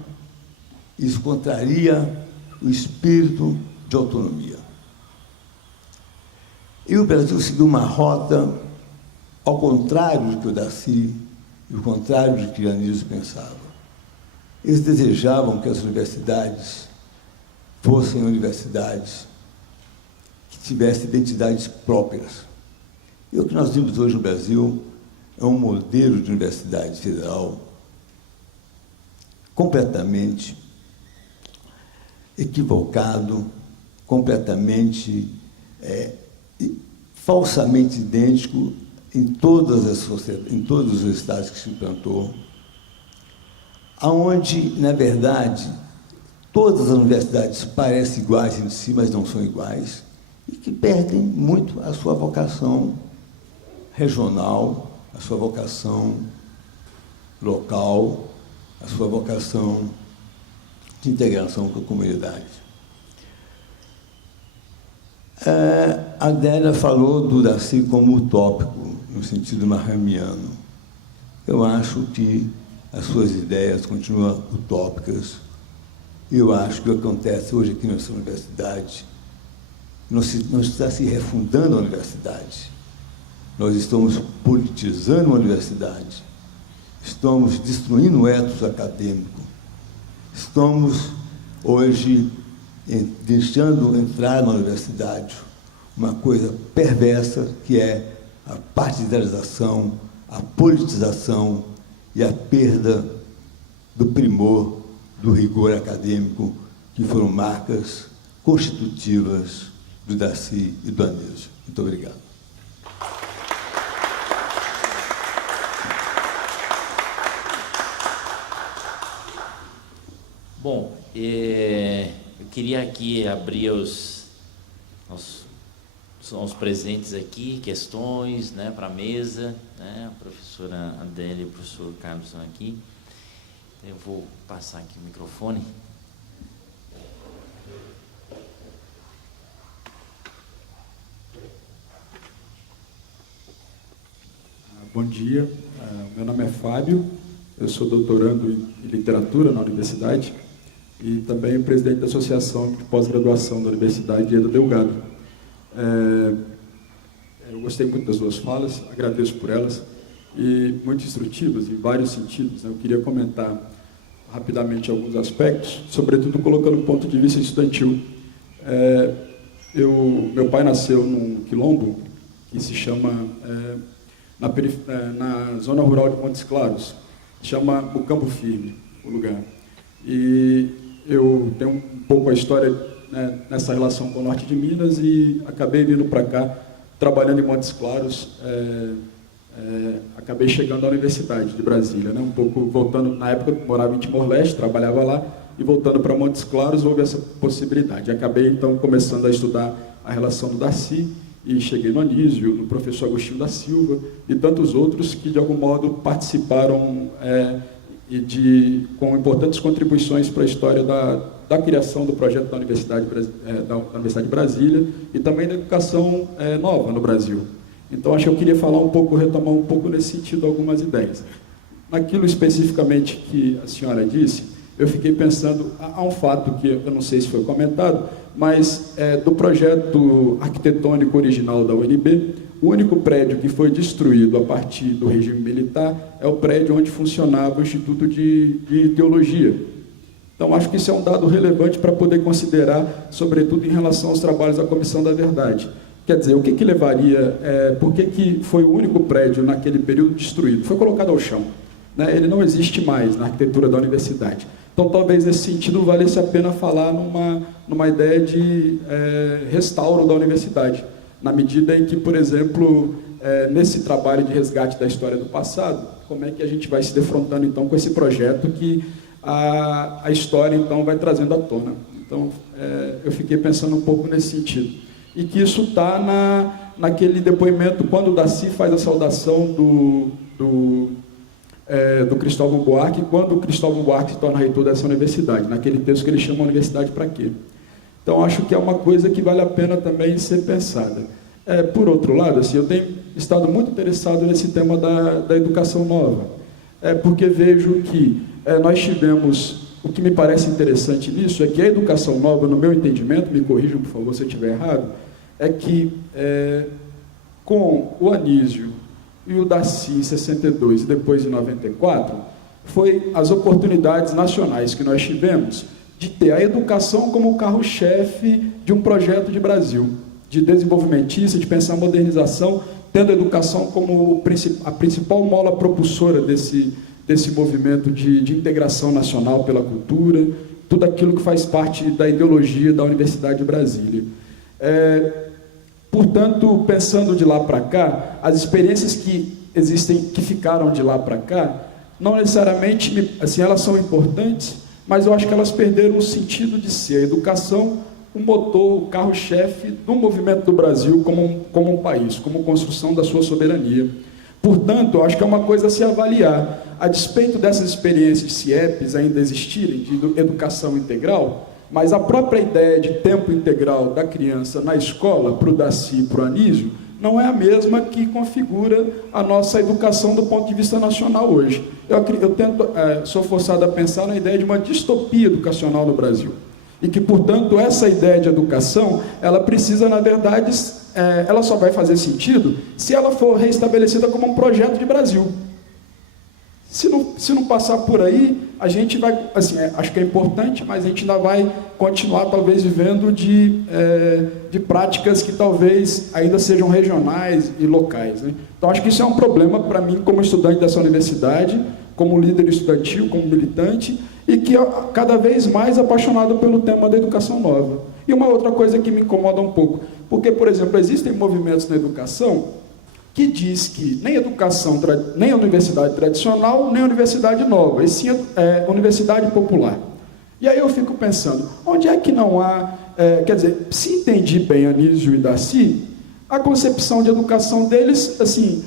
isso contraria o espírito de autonomia. E o Brasil seguiu uma rota ao contrário do que o Darcy e ao contrário do que o Anísio pensava. Eles desejavam que as universidades fossem universidades que tivessem identidades próprias. E o que nós vimos hoje no Brasil é um modelo de universidade federal completamente equivocado, completamente falsamente idêntico em todos os estados que se implantou, aonde, na verdade, todas as universidades parecem iguais entre si, mas não são iguais, e que perdem muito a sua vocação regional, a sua vocação local, a sua vocação de integração com a comunidade. A Adélia falou do Darcy como utópico, no sentido marramiano. Eu acho que as suas ideias continuam utópicas. Eu acho que o que acontece hoje aqui nessa universidade não está se refundando a universidade. Nós estamos politizando a universidade. Estamos destruindo o ethos acadêmico. Estamos, hoje, deixando entrar na universidade uma coisa perversa, que é a partidarização, a politização e a perda do primor, do rigor acadêmico, que foram marcas constitutivas do Darcy e do Anísio. Muito obrigado. Bom, eu queria aqui abrir aos presentes aqui, questões, né, para a mesa, né, a professora Adélia e o professor Carlos estão aqui. Eu vou passar aqui o microfone. Bom dia, meu nome é Fábio, eu sou doutorando em literatura na universidade e também presidente da Associação de Pós-Graduação da Universidade Edo Delgado. Eu gostei muito das duas falas, agradeço por elas, e muito instrutivas em vários sentidos, né? Eu queria comentar rapidamente alguns aspectos, sobretudo colocando o ponto de vista estudantil. Meu pai nasceu num quilombo que se chama, na zona rural de Montes Claros, chama Mucambo Firme, o lugar. E eu tenho um pouco a história, né, nessa relação com o norte de Minas e acabei vindo para cá, trabalhando em Montes Claros, acabei chegando à Universidade de Brasília, né, um pouco voltando, na época eu morava em Timor-Leste, trabalhava lá, e voltando para Montes Claros houve essa possibilidade. Acabei, então, começando a estudar a relação do Darcy, e cheguei no Anísio, no professor Agostinho da Silva, e tantos outros que, de algum modo, participaram com importantes contribuições para a história da criação do projeto da Universidade de Brasília e também da educação nova no Brasil. Então, acho que eu queria falar um pouco, retomar um pouco nesse sentido algumas ideias. Naquilo especificamente que a senhora disse, eu fiquei pensando, há um fato que eu não sei se foi comentado, mas do projeto arquitetônico original da UNB, o único prédio que foi destruído a partir do regime militar é o prédio onde funcionava o Instituto de Teologia. Então, acho que isso é um dado relevante para poder considerar, sobretudo em relação aos trabalhos da Comissão da Verdade. Quer dizer, o que levaria, por que foi o único prédio naquele período destruído? Foi colocado ao chão, né? Ele não existe mais na arquitetura da universidade. Então, talvez nesse sentido valesse a pena falar numa ideia de restauro da universidade, na medida em que, por exemplo, nesse trabalho de resgate da história do passado, como é que a gente vai se defrontando, então, com esse projeto que a história, então, vai trazendo à tona. Então, eu fiquei pensando um pouco nesse sentido. E que isso está naquele depoimento, quando o Daci faz a saudação do Cristóvão Buarque, quando o Cristóvão Buarque se torna reitor dessa universidade, naquele texto que ele chama Universidade para quê? Então, acho que é uma coisa que vale a pena também ser pensada. Por outro lado, assim, eu tenho estado muito interessado nesse tema da educação nova, porque vejo que nós tivemos... O que me parece interessante nisso é que a educação nova, no meu entendimento, me corrijam, por favor, se eu estiver errado, é que com o Anísio e o Daci em 62 e depois em 94, foi as oportunidades nacionais que nós tivemos de ter a educação como carro-chefe de um projeto de Brasil, de desenvolvimentista, de pensar a modernização, tendo a educação como a principal mola propulsora desse movimento de integração nacional pela cultura, tudo aquilo que faz parte da ideologia da Universidade de Brasília. Portanto, pensando de lá para cá, as experiências que existem, que ficaram de lá para cá, não necessariamente, assim, elas são importantes, mas eu acho que elas perderam o sentido de ser a educação o motor, o carro-chefe do movimento do Brasil como um país, como construção da sua soberania. Portanto, acho que é uma coisa a se avaliar. A despeito dessas experiências CIEPs ainda existirem, de educação integral, mas a própria ideia de tempo integral da criança na escola, para o Daci e para o Anísio, não é a mesma que configura a nossa educação do ponto de vista nacional hoje. Sou forçado a pensar na ideia de uma distopia educacional no Brasil. E que, portanto, essa ideia de educação, ela precisa, na verdade, ela só vai fazer sentido se ela for reestabelecida como um projeto de Brasil. Se não passar por aí, a gente vai, assim, acho que é importante, mas a gente ainda vai continuar, talvez, vivendo de práticas que talvez ainda sejam regionais e locais, né? Então, acho que isso é um problema para mim, como estudante dessa universidade, como líder estudantil, como militante, e que cada vez mais apaixonado pelo tema da educação nova. E uma outra coisa que me incomoda um pouco, porque, por exemplo, existem movimentos na educação que diz que nem a universidade tradicional, nem a universidade nova, e sim a universidade popular. E aí eu fico pensando, onde é que não há... quer dizer, se entendi bem Anísio e Daci, a concepção de educação deles, assim,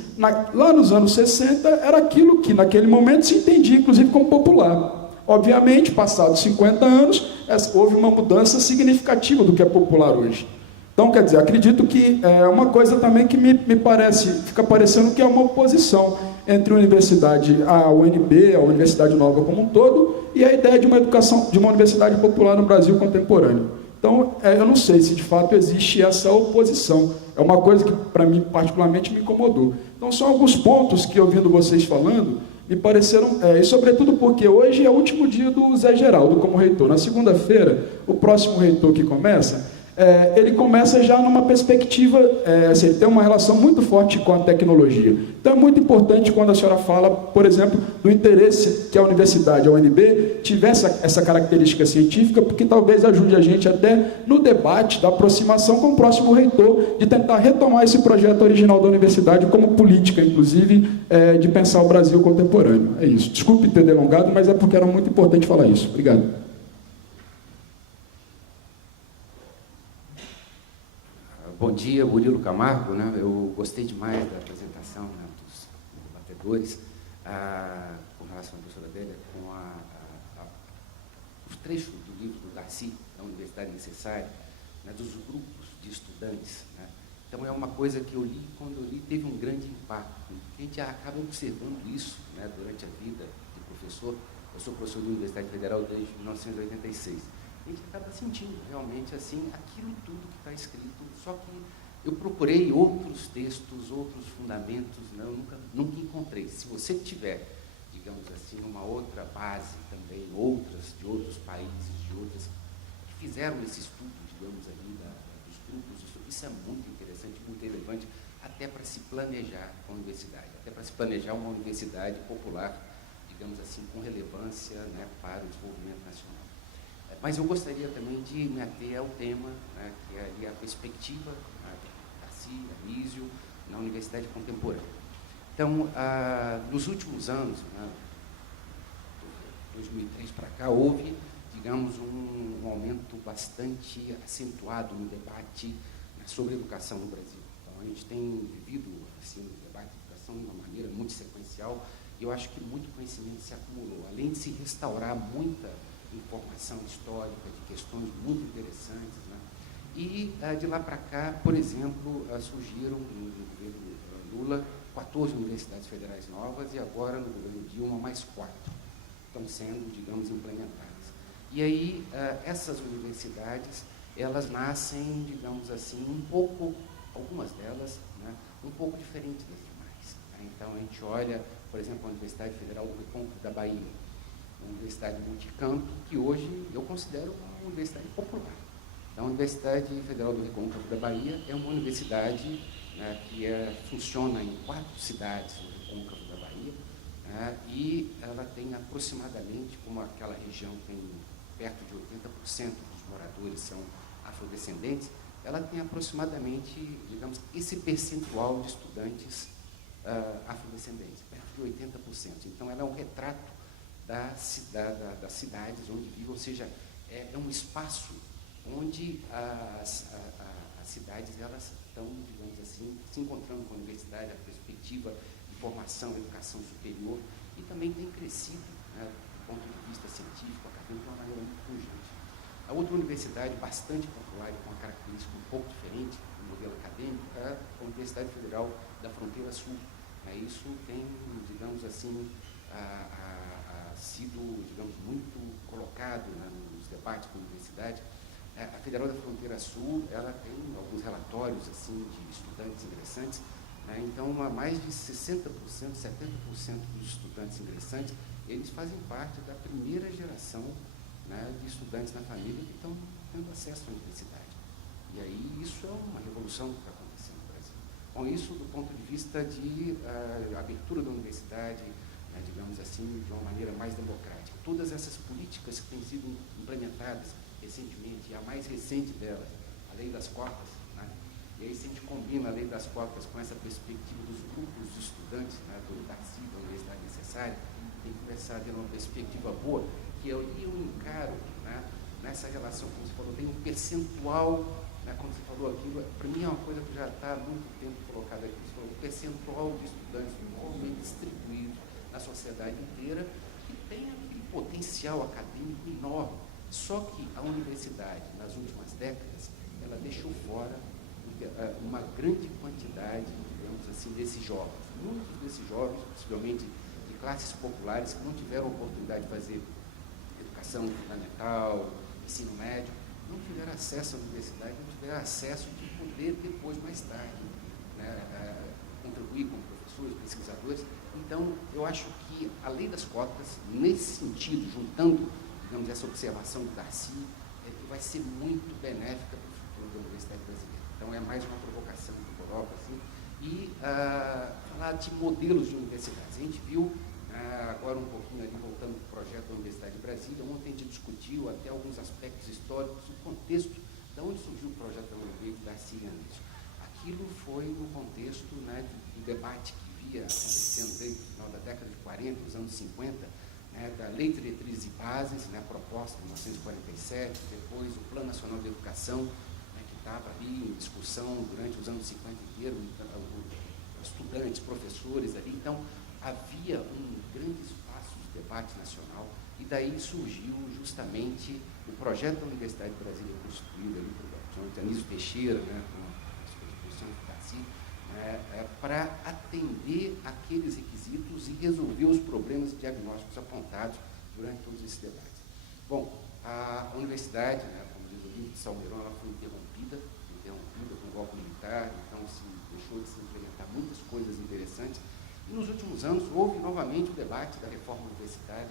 lá nos anos 60, era aquilo que naquele momento se entendia, inclusive, como popular. Obviamente, passados 50 anos, houve uma mudança significativa do que é popular hoje. Então, quer dizer, acredito que é uma coisa também que me parece, fica parecendo que é uma oposição entre a universidade, a UNB, a Universidade Nova como um todo, e a ideia de uma educação, de uma universidade popular no Brasil contemporâneo. Então, eu não sei se de fato existe essa oposição. É uma coisa que, para mim, particularmente, me incomodou. Então, são alguns pontos que, ouvindo vocês falando, me pareceram, e sobretudo porque hoje é o último dia do Zé Geraldo como reitor. Na segunda-feira, o próximo reitor que começa, ele começa já numa perspectiva, assim, ele tem uma relação muito forte com a tecnologia. Então é muito importante quando a senhora fala, por exemplo, do interesse que a universidade, a UNB, tivesse essa característica científica, porque talvez ajude a gente até no debate da aproximação com o próximo reitor, de tentar retomar esse projeto original da universidade como política, inclusive, de pensar o Brasil contemporâneo. É isso. Desculpe ter delongado, mas é porque era muito importante falar isso. Obrigado. Bom dia, Murilo Camargo, né? Eu gostei demais da apresentação, né, dos debatedores, com relação à professora Adélia, com os trechos do livro do Daci, da Universidade Necessária, né, dos grupos de estudantes, né? Então, é uma coisa que eu li, quando eu li, teve um grande impacto, porque a gente acaba observando isso, né, durante a vida de professor. Eu sou professor da Universidade Federal desde 1986. A gente acaba sentindo realmente assim aquilo tudo que está escrito, só que eu procurei outros textos, outros fundamentos, né? Eu nunca encontrei. Se você tiver, digamos assim, uma outra base também, de outros países, que fizeram esse estudo, digamos ali, dos grupos Isso é muito interessante, muito relevante, até para se planejar a universidade, até para se planejar uma universidade popular, digamos assim, com relevância, né, para o desenvolvimento nacional. Mas eu gostaria também de me ater ao tema, né, que é ali a perspectiva, né, de Darcy, Anísio, na universidade contemporânea. Então, nos últimos anos, né, 2003 para cá, houve, digamos, um aumento bastante acentuado no debate, né, sobre educação no Brasil. Então, a gente tem vivido assim, um debate de educação de uma maneira muito sequencial, e eu acho que muito conhecimento se acumulou. Além de se restaurar muita informação histórica, de questões muito interessantes, né? E de lá para cá, por exemplo, surgiram no governo Lula 14 universidades federais novas, e agora no governo Dilma mais 4 estão sendo, digamos, implementadas. E aí essas universidades, elas nascem, digamos assim, um pouco, algumas delas, né, um pouco diferentes das demais, né? Então a gente olha, por exemplo, a Universidade Federal do Recôncavo da Bahia, uma universidade multicampo, que hoje eu considero uma universidade popular. Então, a Universidade Federal do Recôncavo da Bahia é uma universidade, né, que funciona em 4 cidades no Recôncavo da Bahia, né, e ela tem aproximadamente, como aquela região tem perto de 80% dos moradores são afrodescendentes, ela tem aproximadamente, digamos, esse percentual de estudantes afrodescendentes, perto de 80%. Então, ela é um retrato das cidades onde vive, ou seja, é um espaço onde as cidades, elas estão, digamos assim, se encontrando com a universidade, a perspectiva de formação, educação superior, e também tem crescido, né, do ponto de vista científico, acadêmico, de uma maneira muito pungente. A outra universidade bastante popular e com uma característica um pouco diferente do modelo acadêmico é a Universidade Federal da Fronteira Sul. Isso tem, digamos assim, sido, digamos, muito colocado, né, nos debates com a universidade. A Federal da Fronteira Sul, ela tem alguns relatórios assim de estudantes ingressantes, né? Então, mais de 60%, 70% dos estudantes ingressantes, eles fazem parte da primeira geração, né, de estudantes na família que estão tendo acesso à universidade. E aí isso é uma revolução que está acontecendo no Brasil. Com isso, do ponto de vista de abertura da universidade, né, digamos assim, de uma maneira mais democrática. Todas essas políticas que têm sido implementadas recentemente, e a mais recente delas, a lei das cotas, né, e aí se a gente combina a lei das cotas com essa perspectiva dos grupos de estudantes, né, do Darcy, da universidade necessária, tem que começar a ter uma perspectiva boa, que eu encaro, né, nessa relação, como você falou, tem um percentual, né, como você falou aquilo, para mim é uma coisa que já está há muito tempo colocada aqui, você falou, um percentual de estudantes igualmente distribuídos na sociedade inteira, que tem aquele potencial acadêmico enorme. Só que a universidade, nas últimas décadas, ela deixou fora uma grande quantidade, digamos assim, desses jovens. Muitos desses jovens, possivelmente de classes populares, que não tiveram oportunidade de fazer educação fundamental, ensino médio, não tiveram acesso à universidade, não tiveram acesso de poder depois, mais tarde, né, contribuir como professores, pesquisadores. Então, eu acho que a lei das cotas, nesse sentido, juntando, digamos, essa observação do Darcy, vai ser muito benéfica para o futuro da universidade brasileira. Então, é mais uma provocação que eu coloco, assim, e falar de modelos de universidades. A gente viu, agora um pouquinho ali, voltando para o projeto da Universidade de Brasília, ontem a gente discutiu até alguns aspectos históricos, o contexto, de onde surgiu o projeto da UNB, do Darcy Anísio. Aquilo foi no contexto, né, do debate que via acontecendo desde o final da década de 40, dos anos 50, né, da Lei de Diretrizes e Bases, né, proposta em 1947, depois o Plano Nacional de Educação, né, que estava ali em discussão durante os anos 50 inteiros, estudantes, professores ali. Então, havia um grande espaço de debate nacional, e daí surgiu justamente o projeto da Universidade de Brasília, constituído ali pelo Anísio Teixeira, né, com a constituição do Darcy, para atender aqueles requisitos e resolver os problemas diagnósticos apontados durante todos esses debates. Bom, a universidade, né, como diz o livro de Salmeron, ela foi interrompida com o golpe militar, então se deixou de se implementar muitas coisas interessantes. E nos últimos anos houve novamente o debate da reforma universitária,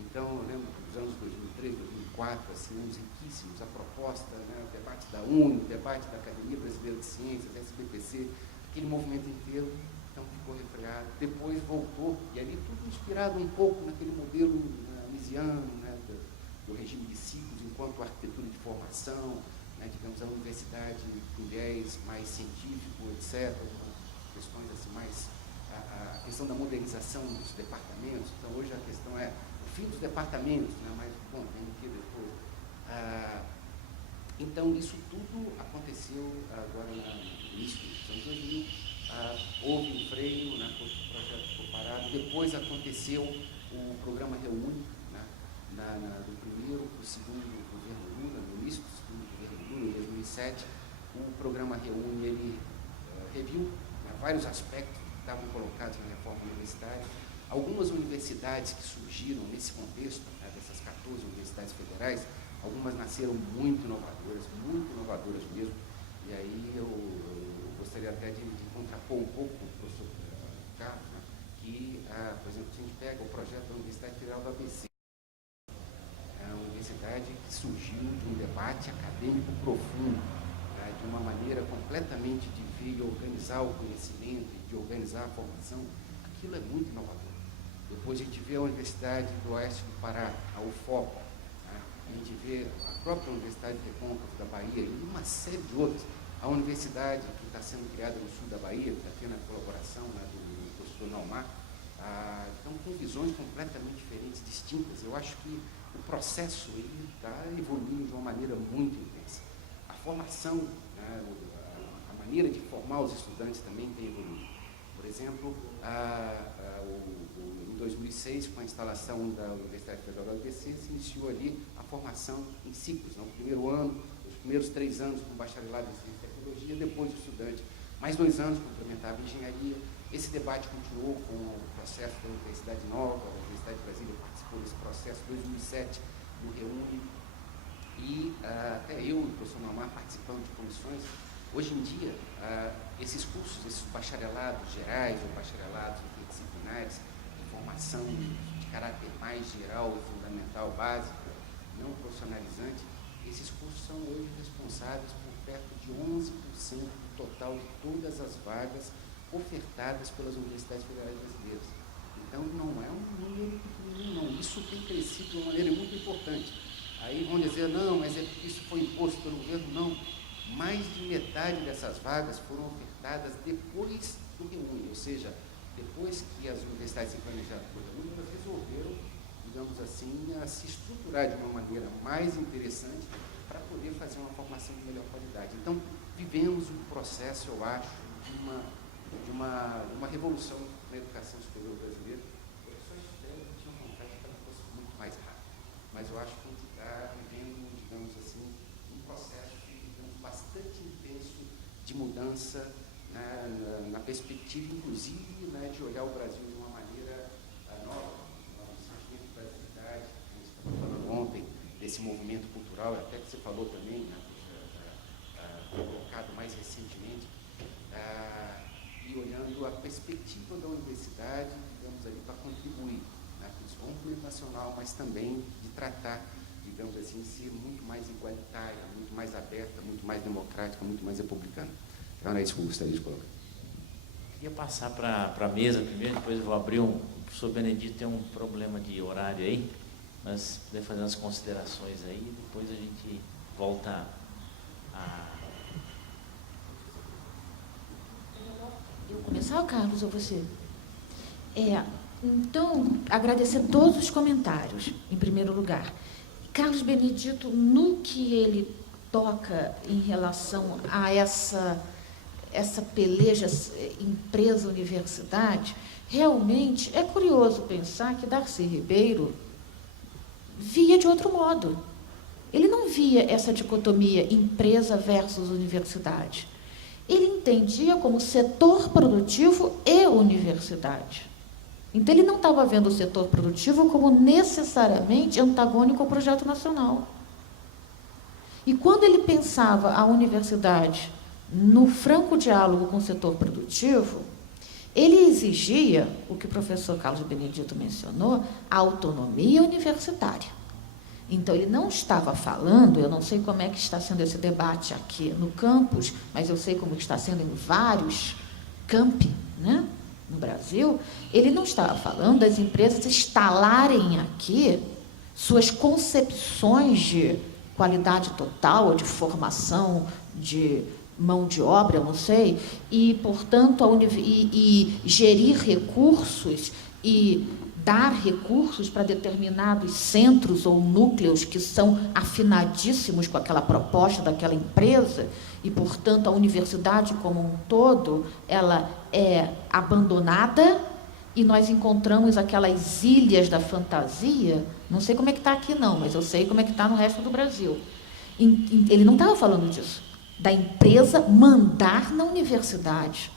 Então, eu lembro dos anos 2003, 2004, assim, anos riquíssimos, a proposta, né, o debate da UNE, o debate da Academia Brasileira de Ciências, SBPC, aquele movimento inteiro, então ficou refreado. Depois voltou, e ali tudo inspirado um pouco naquele modelo amisiano, né, do regime de ciclos, enquanto arquitetura de formação, né, digamos, a universidade com viés mais científico, etc., questões assim mais, a questão da modernização dos departamentos. Então, hoje a questão é o fim dos departamentos, né, mas, bom, vem o que depois. Então, isso tudo aconteceu agora no início dos anos 2000, houve um freio, né, o projeto ficou parado, depois aconteceu o programa Reúne, né, do primeiro para o segundo governo Lula, no início do segundo governo Lula, em 2007, o programa Reúne, ele reviu, né, vários aspectos que estavam colocados na reforma universitária. Algumas universidades que surgiram nesse contexto, né, dessas 14 universidades federais, algumas nasceram muito inovadoras mesmo, e aí eu gostaria até de contrapor um pouco o professor Carlos, né, que, por exemplo, se a gente pega o projeto da Universidade Federal do ABC, é uma universidade que surgiu de um debate acadêmico profundo, né, de uma maneira completamente de ver e organizar o conhecimento, de organizar a formação. Aquilo é muito inovador. Depois a gente vê a Universidade do Oeste do Pará, a UFOP, né, a gente vê a própria Universidade Recôncavo da Bahia e uma série de outras. A universidade que está sendo criada no sul da Bahia, que está tendo a colaboração, né, do professor Naumar, então com visões completamente diferentes, distintas. Eu acho que o processo está evoluindo de uma maneira muito intensa. A formação, né, a maneira de formar os estudantes também tem evoluído. Por exemplo, em 2006, com a instalação da Universidade Federal do ABC, se iniciou ali a formação em ciclos. No primeiro ano, os primeiros 3 anos com bacharelado em ciência e tecnologia, depois o estudante, mais 2 anos complementava em engenharia. Esse debate continuou com o processo da Universidade Nova, a Universidade de Brasília participou desse processo em 2007, do Reúne, e até eu e o professor Naumar participando de comissões. Hoje em dia, esses cursos, esses bacharelados gerais ou bacharelados interdisciplinares, de formação de caráter mais geral e fundamental, básico, não profissionalizante, esses cursos são hoje responsáveis por perto de 11% do total de todas as vagas ofertadas pelas universidades federais brasileiras. Então, não é um número pequenininho, não. Isso tem crescido de uma maneira muito importante. Aí vão dizer, não, mas é porque isso foi imposto pelo governo. Não. Mais de metade dessas vagas foram ofertadas depois do Reúne, ou seja, depois que as universidades se planejaram por Reúne, elas resolveram, digamos assim, se estruturar de uma maneira mais interessante para poder fazer uma formação de melhor qualidade. Então, vivemos um processo, eu acho, de uma revolução na educação superior brasileira. Eu só espero que tinha vontade que ela fosse muito mais rápida, mas eu acho que a gente está vivendo, digamos assim, um processo bastante intenso de mudança, né, na perspectiva, inclusive, né, de olhar o Brasil de uma maneira nova, um sentimento de brasilidade, que a gente estava falando ontem, desse movimento cultural, até que você falou também, né, colocado mais recentemente, e olhando a perspectiva da universidade, digamos ali, para contribuir, né, para o desenvolvimento nacional, mas também de tratar, digamos assim, ser muito mais igualitária, muito mais aberta, muito mais democrática, muito mais republicana. Então, é isso que eu gostaria de colocar. Queria passar para a mesa primeiro, depois eu vou abrir o professor Benedito tem um problema de horário aí, mas se puder fazer umas considerações aí, depois a gente volta a... Eu começar, Carlos, ou você? Então, agradecer todos os comentários, em primeiro lugar. Carlos Benedito, no que ele toca em relação a essa peleja empresa-universidade, realmente é curioso pensar que Darcy Ribeiro via de outro modo. Ele não via essa dicotomia empresa versus universidade. Ele entendia como setor produtivo e universidade. Então, ele não estava vendo o setor produtivo como necessariamente antagônico ao projeto nacional. E quando ele pensava a universidade no franco diálogo com o setor produtivo, Ele exigia, o que o professor Carlos Benedito mencionou, a autonomia universitária. Então, ele não estava falando, eu não sei como é que está sendo esse debate aqui no campus, mas eu sei como está sendo em vários campi, né, no Brasil. Ele não estava falando das empresas instalarem aqui suas concepções de qualidade total, ou de formação, de mão de obra, eu não sei, e, portanto, e gerir recursos e dar recursos para determinados centros ou núcleos que são afinadíssimos com aquela proposta daquela empresa, e, portanto, a universidade como um todo, ela é abandonada, e nós encontramos aquelas ilhas da fantasia, não sei como é que está aqui não, mas eu sei como é que está no resto do Brasil. Ele não estava falando disso, da empresa mandar na universidade,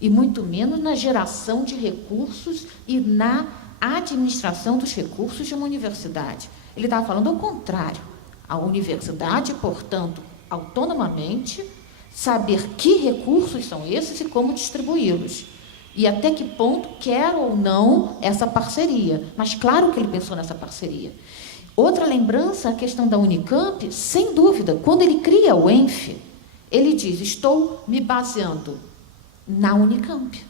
e muito menos na geração de recursos e na administração dos recursos de uma universidade. Ele estava falando ao contrário. A universidade, portanto, autonomamente, saber que recursos são esses e como distribuí-los. E até que ponto quer ou não essa parceria. Mas claro que ele pensou nessa parceria. Outra lembrança, a questão da Unicamp, sem dúvida, quando ele cria o ENF, ele diz, estou me baseando na Unicamp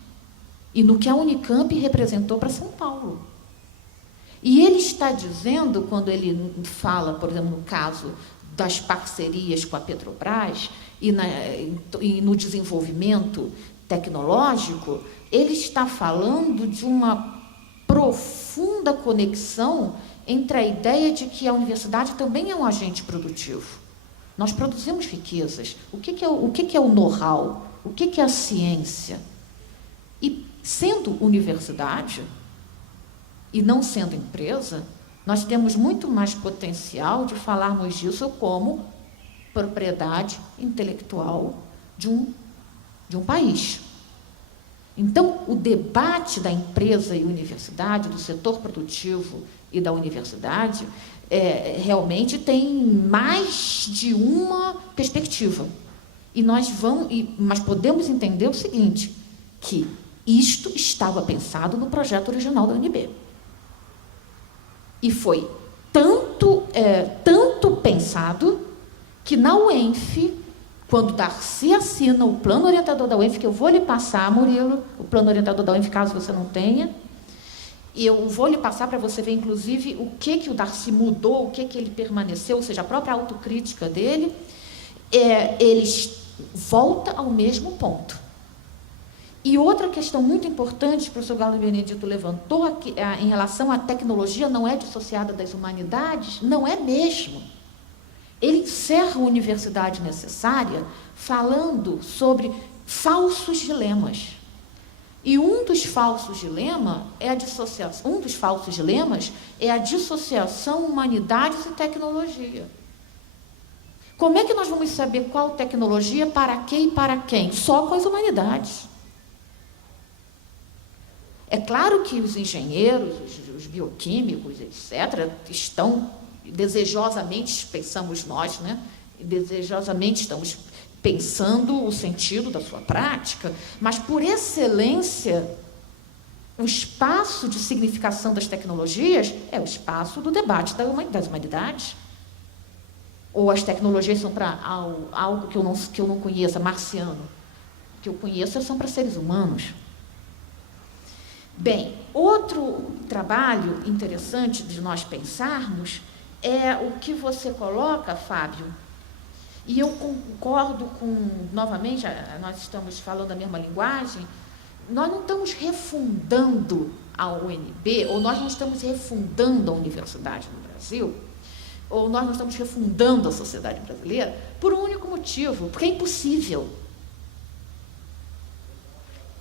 e no que a Unicamp representou para São Paulo. E ele está dizendo, quando ele fala, por exemplo, no caso das parcerias com a Petrobras e no desenvolvimento tecnológico, ele está falando de uma profunda conexão entre a ideia de que a universidade também é um agente produtivo. Nós produzimos riquezas. O que é o know-how? O que é a ciência? E, sendo universidade, e não sendo empresa, nós temos muito mais potencial de falarmos disso como propriedade intelectual de um país. Então, o debate da empresa e universidade, do setor produtivo e da universidade, realmente tem mais de uma perspectiva. Mas podemos entender o seguinte, que isto estava pensado no projeto original da UNB. E foi tanto pensado que na UENF, quando Darcy assina o plano orientador da UENF, que eu vou lhe passar, Murilo, o plano orientador da UENF, caso você não tenha, e eu vou lhe passar para você ver, inclusive, o que o Darcy mudou, o que ele permaneceu, ou seja, a própria autocrítica dele, ele volta ao mesmo ponto. E outra questão muito importante que o professor Carlos Benedito levantou aqui, em relação à tecnologia não é dissociada das humanidades, não é mesmo. Ele encerra a universidade necessária falando sobre falsos dilemas. E um dos falsos dilemas é a dissociação humanidades e tecnologia. Como é que nós vamos saber qual tecnologia, para quê e para quem? Só com as humanidades. É claro que os engenheiros, os bioquímicos, etc., estão desejosamente, pensamos nós, né? Desejosamente estamos pensando o sentido da sua prática, mas, por excelência, o espaço de significação das tecnologias é o espaço do debate das humanidades. Ou as tecnologias são para algo que eu não conheça, marciano. O que eu conheço são para seres humanos. Bem, outro trabalho interessante de nós pensarmos é o que você coloca, Fábio, e eu concordo novamente, nós estamos falando a mesma linguagem, nós não estamos refundando a UNB, ou nós não estamos refundando a universidade no Brasil, ou nós não estamos refundando a sociedade brasileira, por um único motivo, porque é impossível.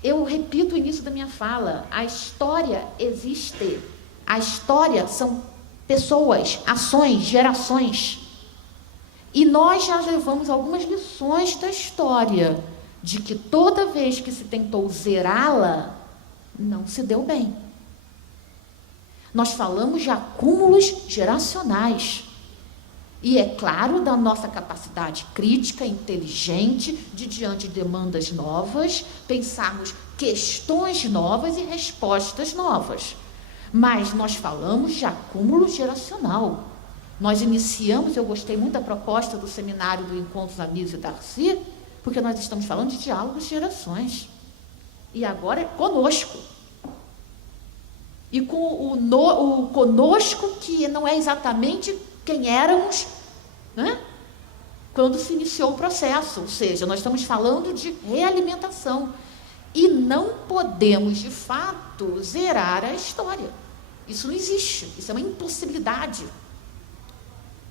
Eu repito o início da minha fala, a história existe. A história são pessoas, ações, gerações. E nós já levamos algumas lições da história, de que toda vez que se tentou zerá-la, não se deu bem. Nós falamos de acúmulos geracionais. E, é claro, da nossa capacidade crítica, inteligente, de, diante de demandas novas, pensarmos questões novas e respostas novas. Mas nós falamos de acúmulo geracional. Nós iniciamos, eu gostei muito da proposta do seminário do Encontros Amigos e Darcy, porque nós estamos falando de diálogos de gerações. E agora é conosco. E com o conosco, que não é exatamente quem éramos, né, quando se iniciou o processo. Ou seja, nós estamos falando de realimentação. E não podemos, de fato, zerar a história. Isso não existe. Isso é uma impossibilidade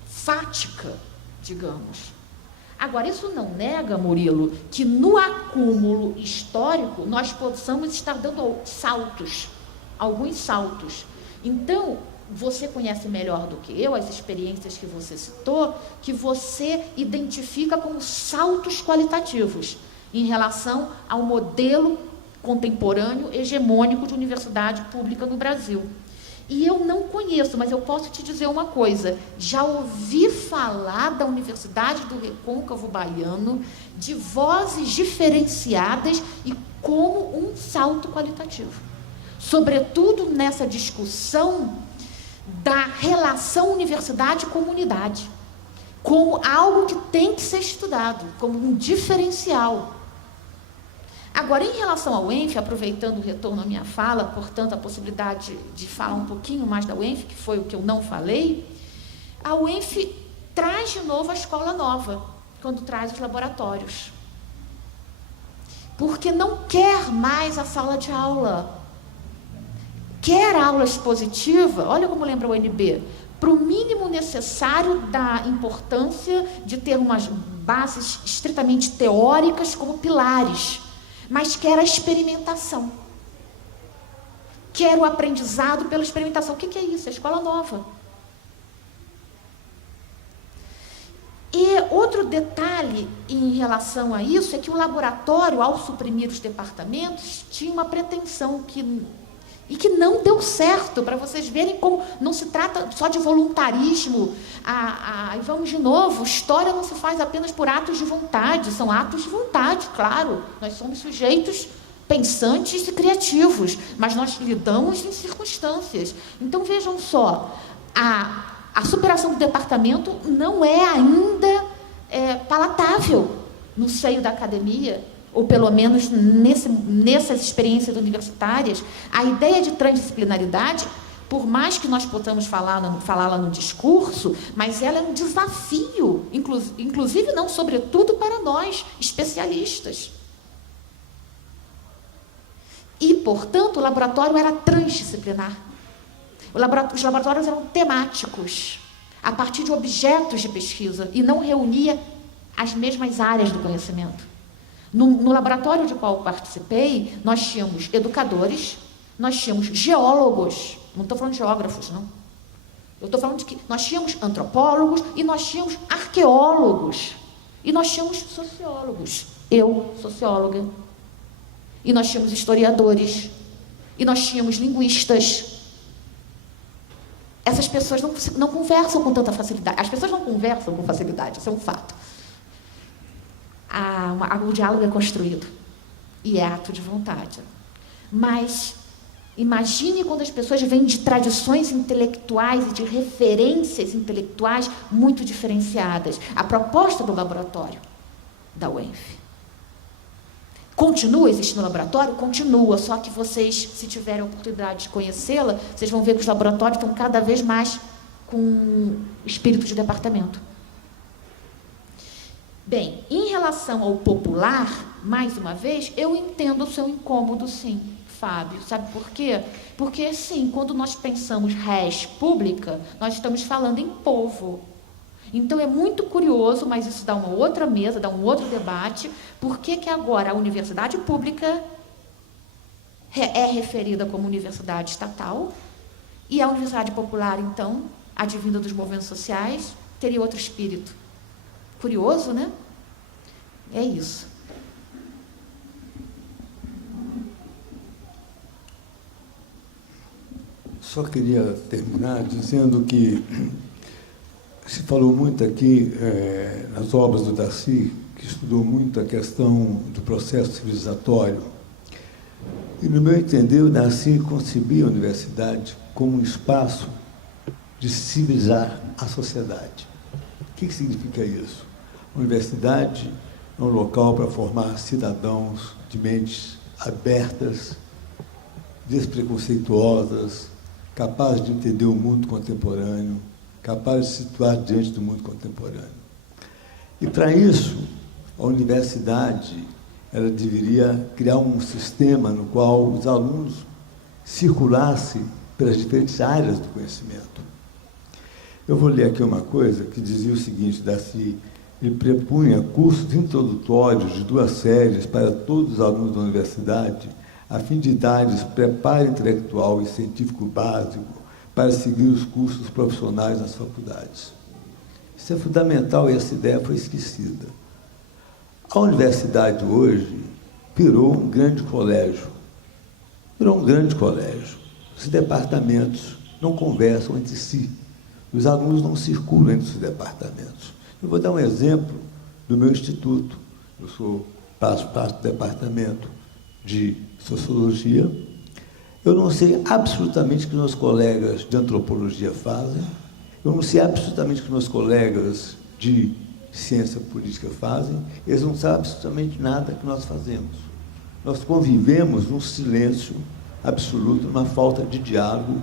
fática, digamos. Agora, isso não nega, Murilo, que no acúmulo histórico nós possamos estar dando saltos, alguns saltos. Então, você conhece melhor do que eu as experiências que você citou, que você identifica como saltos qualitativos em relação ao modelo contemporâneo hegemônico de universidade pública no Brasil. E eu não conheço, mas eu posso te dizer uma coisa, já ouvi falar da Universidade do Recôncavo Baiano de vozes diferenciadas e como um salto qualitativo. Sobretudo nessa discussão da relação universidade-comunidade, como algo que tem que ser estudado, como um diferencial. Agora, em relação ao UENF, aproveitando o retorno à minha fala, portanto, a possibilidade de falar um pouquinho mais da UENF, que foi o que eu não falei, a UENF traz de novo a escola nova, quando traz os laboratórios. Porque não quer mais a sala de aula. Quer aula expositiva, olha como lembra o UNB, para o mínimo necessário da importância de ter umas bases estritamente teóricas como pilares, mas quer a experimentação. Quer o aprendizado pela experimentação. O que é isso? É a escola nova. E outro detalhe em relação a isso é que o laboratório, ao suprimir os departamentos, tinha uma pretensão que não deu certo, para vocês verem como não se trata só de voluntarismo. E vamos de novo, história não se faz apenas por atos de vontade, são atos de vontade, claro. Nós somos sujeitos pensantes e criativos, mas nós lidamos em circunstâncias. Então, vejam só, a superação do departamento não é ainda palatável no seio da academia, ou pelo menos nessas experiências universitárias. A ideia de transdisciplinaridade, por mais que nós possamos falá-la no discurso, mas ela é um desafio, inclusive não, sobretudo para nós, especialistas. E, portanto, o laboratório era transdisciplinar. Os laboratórios eram temáticos, a partir de objetos de pesquisa, e não reunia as mesmas áreas do conhecimento. No laboratório de qual eu participei, nós tínhamos educadores, nós tínhamos geólogos, não estou falando de geógrafos, não. Eu estou falando de que nós tínhamos antropólogos e nós tínhamos arqueólogos e nós tínhamos sociólogos. Eu, socióloga. E nós tínhamos historiadores e nós tínhamos linguistas. Essas pessoas não conversam com tanta facilidade. As pessoas não conversam com facilidade, isso é um fato. O diálogo é construído e é ato de vontade. Mas imagine quando as pessoas vêm de tradições intelectuais e de referências intelectuais muito diferenciadas. A proposta do laboratório da UENF continua existindo no laboratório? Continua, só que vocês, se tiverem a oportunidade de conhecê-la, vocês vão ver que os laboratórios estão cada vez mais com espírito de departamento. Bem, em relação ao popular, mais uma vez, eu entendo o seu incômodo, sim, Fábio. Sabe por quê? Porque, sim, quando nós pensamos res pública, nós estamos falando em povo. Então, é muito curioso, mas isso dá uma outra mesa, dá um outro debate, por que agora a universidade pública é referida como universidade estatal e a universidade popular, então, advinda dos movimentos sociais, teria outro espírito. Curioso, né? É isso. Só queria terminar dizendo que se falou muito aqui, nas obras do Darcy, que estudou muito a questão do processo civilizatório. E, no meu entender, eu nasci e concebi a universidade como um espaço de civilizar a sociedade. O que significa isso? A universidade é um local para formar cidadãos de mentes abertas, despreconceituosas, capazes de entender o mundo contemporâneo, capazes de se situar diante do mundo contemporâneo. E, para isso, a universidade ela deveria criar um sistema no qual os alunos circulassem pelas diferentes áreas do conhecimento. Eu vou ler aqui uma coisa que dizia o seguinte, Daci: ele propunha cursos introdutórios de 2 séries para todos os alunos da universidade, a fim de dar-lhes preparo intelectual e científico básico para seguir os cursos profissionais nas faculdades. Isso é fundamental e essa ideia foi esquecida. A universidade hoje virou um grande colégio. Virou um grande colégio. Os departamentos não conversam entre si. Os alunos não circulam entre os departamentos. Eu vou dar um exemplo do meu instituto. Eu faço parte do departamento de Sociologia. Eu não sei absolutamente o que meus colegas de Antropologia fazem. Eu não sei absolutamente o que meus colegas de Ciência Política fazem. Eles não sabem absolutamente nada que nós fazemos. Nós convivemos num silêncio absoluto, numa falta de diálogo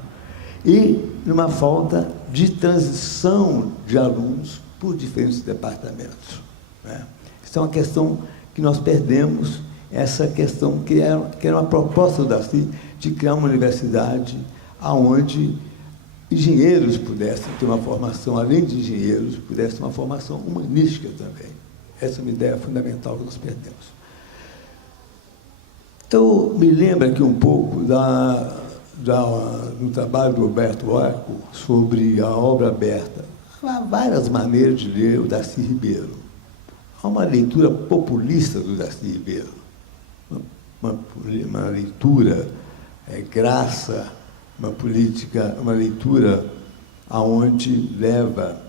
e numa falta de transição de alunos por diferentes departamentos, né? Isso é uma questão que nós perdemos, essa questão que era uma proposta do Daci de criar uma universidade onde engenheiros pudessem ter uma formação, além de engenheiros, pudessem ter uma formação humanística também. Essa é uma ideia fundamental que nós perdemos. Eu me lembro aqui um pouco do trabalho do Roberto Arco sobre a obra aberta. Há várias maneiras de ler o Darcy Ribeiro. Há uma leitura populista do Darcy Ribeiro, uma leitura graça, uma leitura aonde leva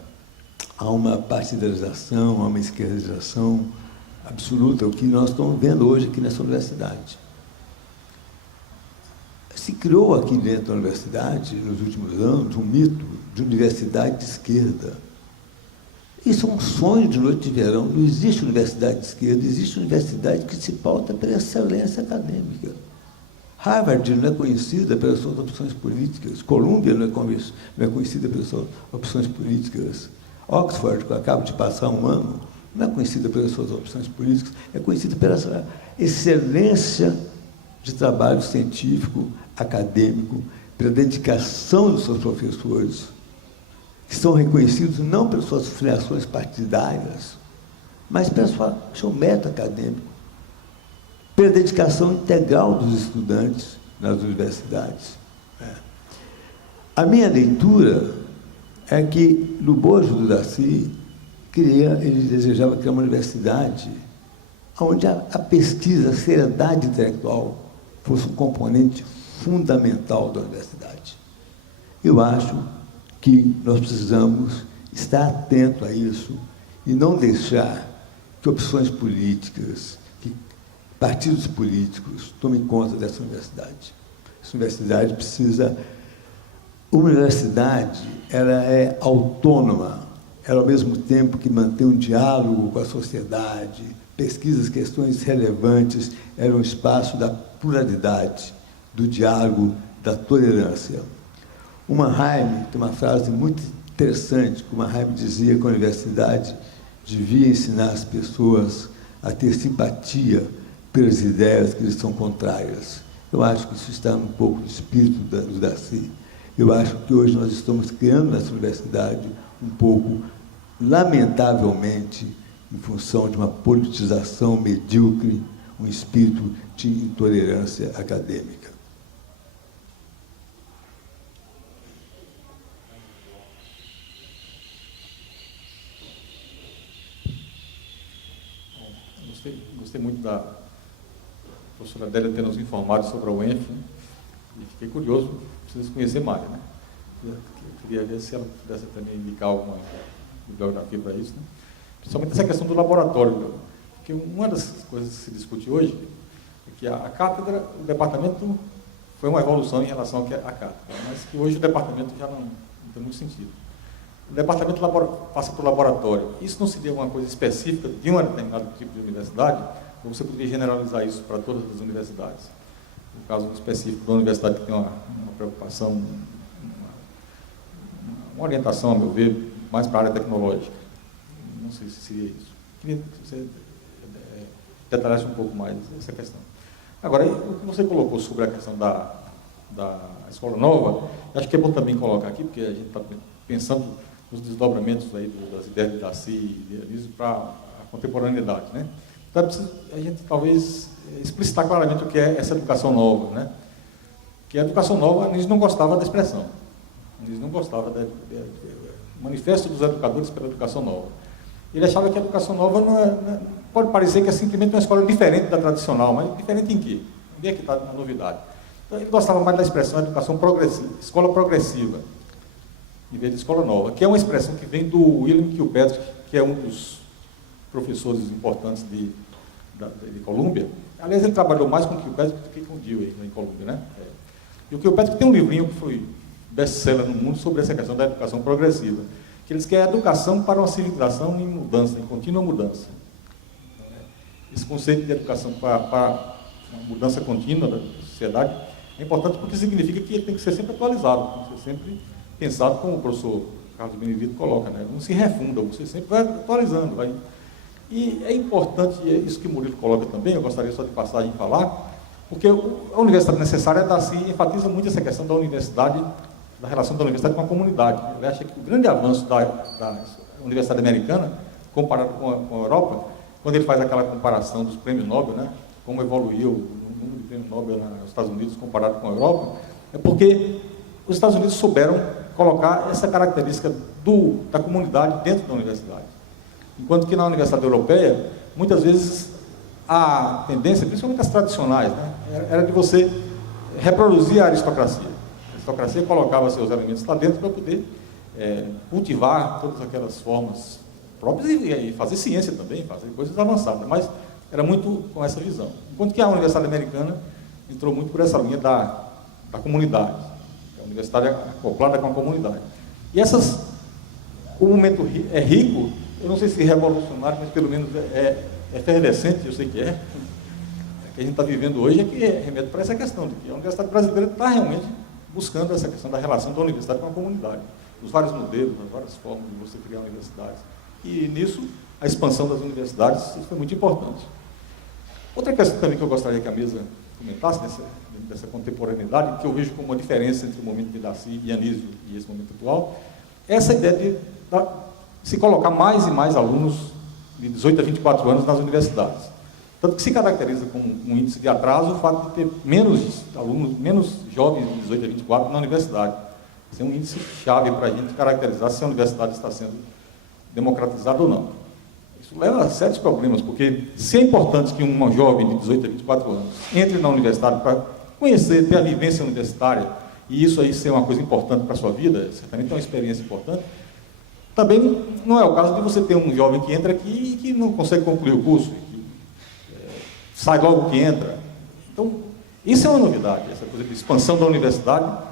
a uma partidarização, a uma esquerdização absoluta, o que nós estamos vendo hoje aqui nessa universidade. Se criou aqui dentro da universidade, nos últimos anos, um mito de universidade de esquerda. Isso é um sonho de noite de verão. Não existe universidade de esquerda, existe universidade que se pauta pela excelência acadêmica. Harvard não é conhecida pelas suas opções políticas. Columbia não é conhecida pelas suas opções políticas. Oxford, que eu acabo de passar um ano, não é conhecida pelas suas opções políticas, é conhecida pela sua excelência de trabalho científico, acadêmico, pela dedicação dos seus professores, que são reconhecidos não pelas suas filiações partidárias, mas pelo seu método acadêmico, pela dedicação integral dos estudantes nas universidades. A minha leitura é que, no bojo do Daci, ele desejava criar uma universidade onde a pesquisa, a seriedade intelectual fosse um componente fundamental da universidade. Eu acho que nós precisamos estar atento a isso e não deixar que opções políticas, que partidos políticos tomem conta dessa universidade. Essa universidade precisa... Uma universidade, ela é autônoma, ela, ao mesmo tempo que mantém um diálogo com a sociedade, pesquisa questões relevantes, era um espaço da pluralidade, do diálogo, da tolerância. O Mannheim tem uma frase muito interessante, que o Mannheim dizia que a universidade devia ensinar as pessoas a ter simpatia pelas ideias que lhes são contrárias. Eu acho que isso está um pouco no espírito do Daci. Eu acho que hoje nós estamos criando nessa universidade um pouco, lamentavelmente, em função de uma politização medíocre, um espírito de intolerância acadêmica. Gostei muito da professora Adélia ter nos informado sobre a UENF, e fiquei curioso, preciso conhecer mais, né? Eu queria ver se ela pudesse também indicar alguma bibliografia para isso, né? Principalmente essa questão do laboratório, porque uma das coisas que se discute hoje é que a cátedra, o departamento foi uma evolução em relação à cátedra, mas que hoje o departamento já não tem muito sentido. O departamento passa para o laboratório. Isso não seria uma coisa específica de um determinado tipo de universidade, ou você poderia generalizar isso para todas as universidades? No caso específico da universidade que tem uma preocupação, uma orientação, a meu ver, mais para a área tecnológica. Não sei se seria isso. Queria que você detalhasse um pouco mais essa questão. Agora, o que você colocou sobre a questão da escola nova, acho que é bom também colocar aqui, porque a gente está pensando nos desdobramentos aí das ideias de Darcy e de Anísio para a contemporaneidade, né? Então, é preciso a gente talvez explicitar claramente o que é essa educação nova, né? Que a educação nova, Anísio não gostava da expressão. Anísio não gostava do manifesto dos educadores pela educação nova. Ele achava que a educação nova pode parecer que é simplesmente uma escola diferente da tradicional, mas diferente em quê? Onde é que está a novidade? Então, ele gostava mais da expressão educação progressiva, escola progressiva, em vez de escola nova, que é uma expressão que vem do William Kilpatrick, que é um dos professores importantes de Colômbia. Aliás, ele trabalhou mais com o Kilpatrick do que com o Dewey em Colômbia, né? E o Kilpatrick tem um livrinho que foi best-seller no mundo sobre essa questão da educação progressiva, que eles querem a educação para uma civilização em mudança, em contínua mudança. Esse conceito de educação para uma mudança contínua da sociedade é importante porque significa que ele tem que ser sempre atualizado, tem que ser sempre pensado, como o professor Carlos Benedito coloca, né? Não se refunda, você sempre vai atualizando. E é importante, e é isso que o Murilo coloca também, eu gostaria só de passagem de falar, porque a universidade necessária enfatiza muito essa questão da universidade, da relação da universidade com a comunidade. Ele acha que o grande avanço da universidade americana, comparado com a Europa, quando ele faz aquela comparação dos prêmios Nobel, né, como evoluiu o número de prêmios Nobel nos Estados Unidos comparado com a Europa, é porque os Estados Unidos souberam colocar essa característica da comunidade dentro da universidade. Enquanto que na universidade europeia, muitas vezes, a tendência, principalmente as tradicionais, né, era de você reproduzir a aristocracia. A aristocracia colocava seus elementos lá dentro para poder cultivar todas aquelas formas próprias e fazer ciência também, fazer coisas avançadas, mas era muito com essa visão. Enquanto que a universidade americana entrou muito por essa linha da comunidade, a universidade acoplada com a comunidade. E o momento é rico, eu não sei se é revolucionário, mas pelo menos é efervescente, eu sei que é. O que a gente está vivendo hoje é que remete para essa questão, de que a universidade brasileira está realmente buscando essa questão da relação da universidade com a comunidade, os vários modelos, as várias formas de você criar universidades. E nisso, a expansão das universidades isso foi muito importante. Outra questão também que eu gostaria que a mesa comentasse, dessa contemporaneidade, que eu vejo como uma diferença entre o momento de Darcy e Anísio e esse momento atual, é essa ideia de se colocar mais e mais alunos de 18 a 24 anos nas universidades. Tanto que se caracteriza como um índice de atraso o fato de ter menos alunos, menos jovens de 18 a 24 na universidade. Esse é um índice chave para a gente caracterizar se a universidade está sendo democratizada ou não. Isso leva a sérios problemas, porque se é importante que uma jovem de 18 a 24 anos entre na universidade para conhecer, ter a vivência universitária, e isso aí ser uma coisa importante para a sua vida, certamente é uma experiência importante, também não é o caso de você ter um jovem que entra aqui e que não consegue concluir o curso, que sai logo que entra. Então, isso é uma novidade, essa coisa de expansão da universidade,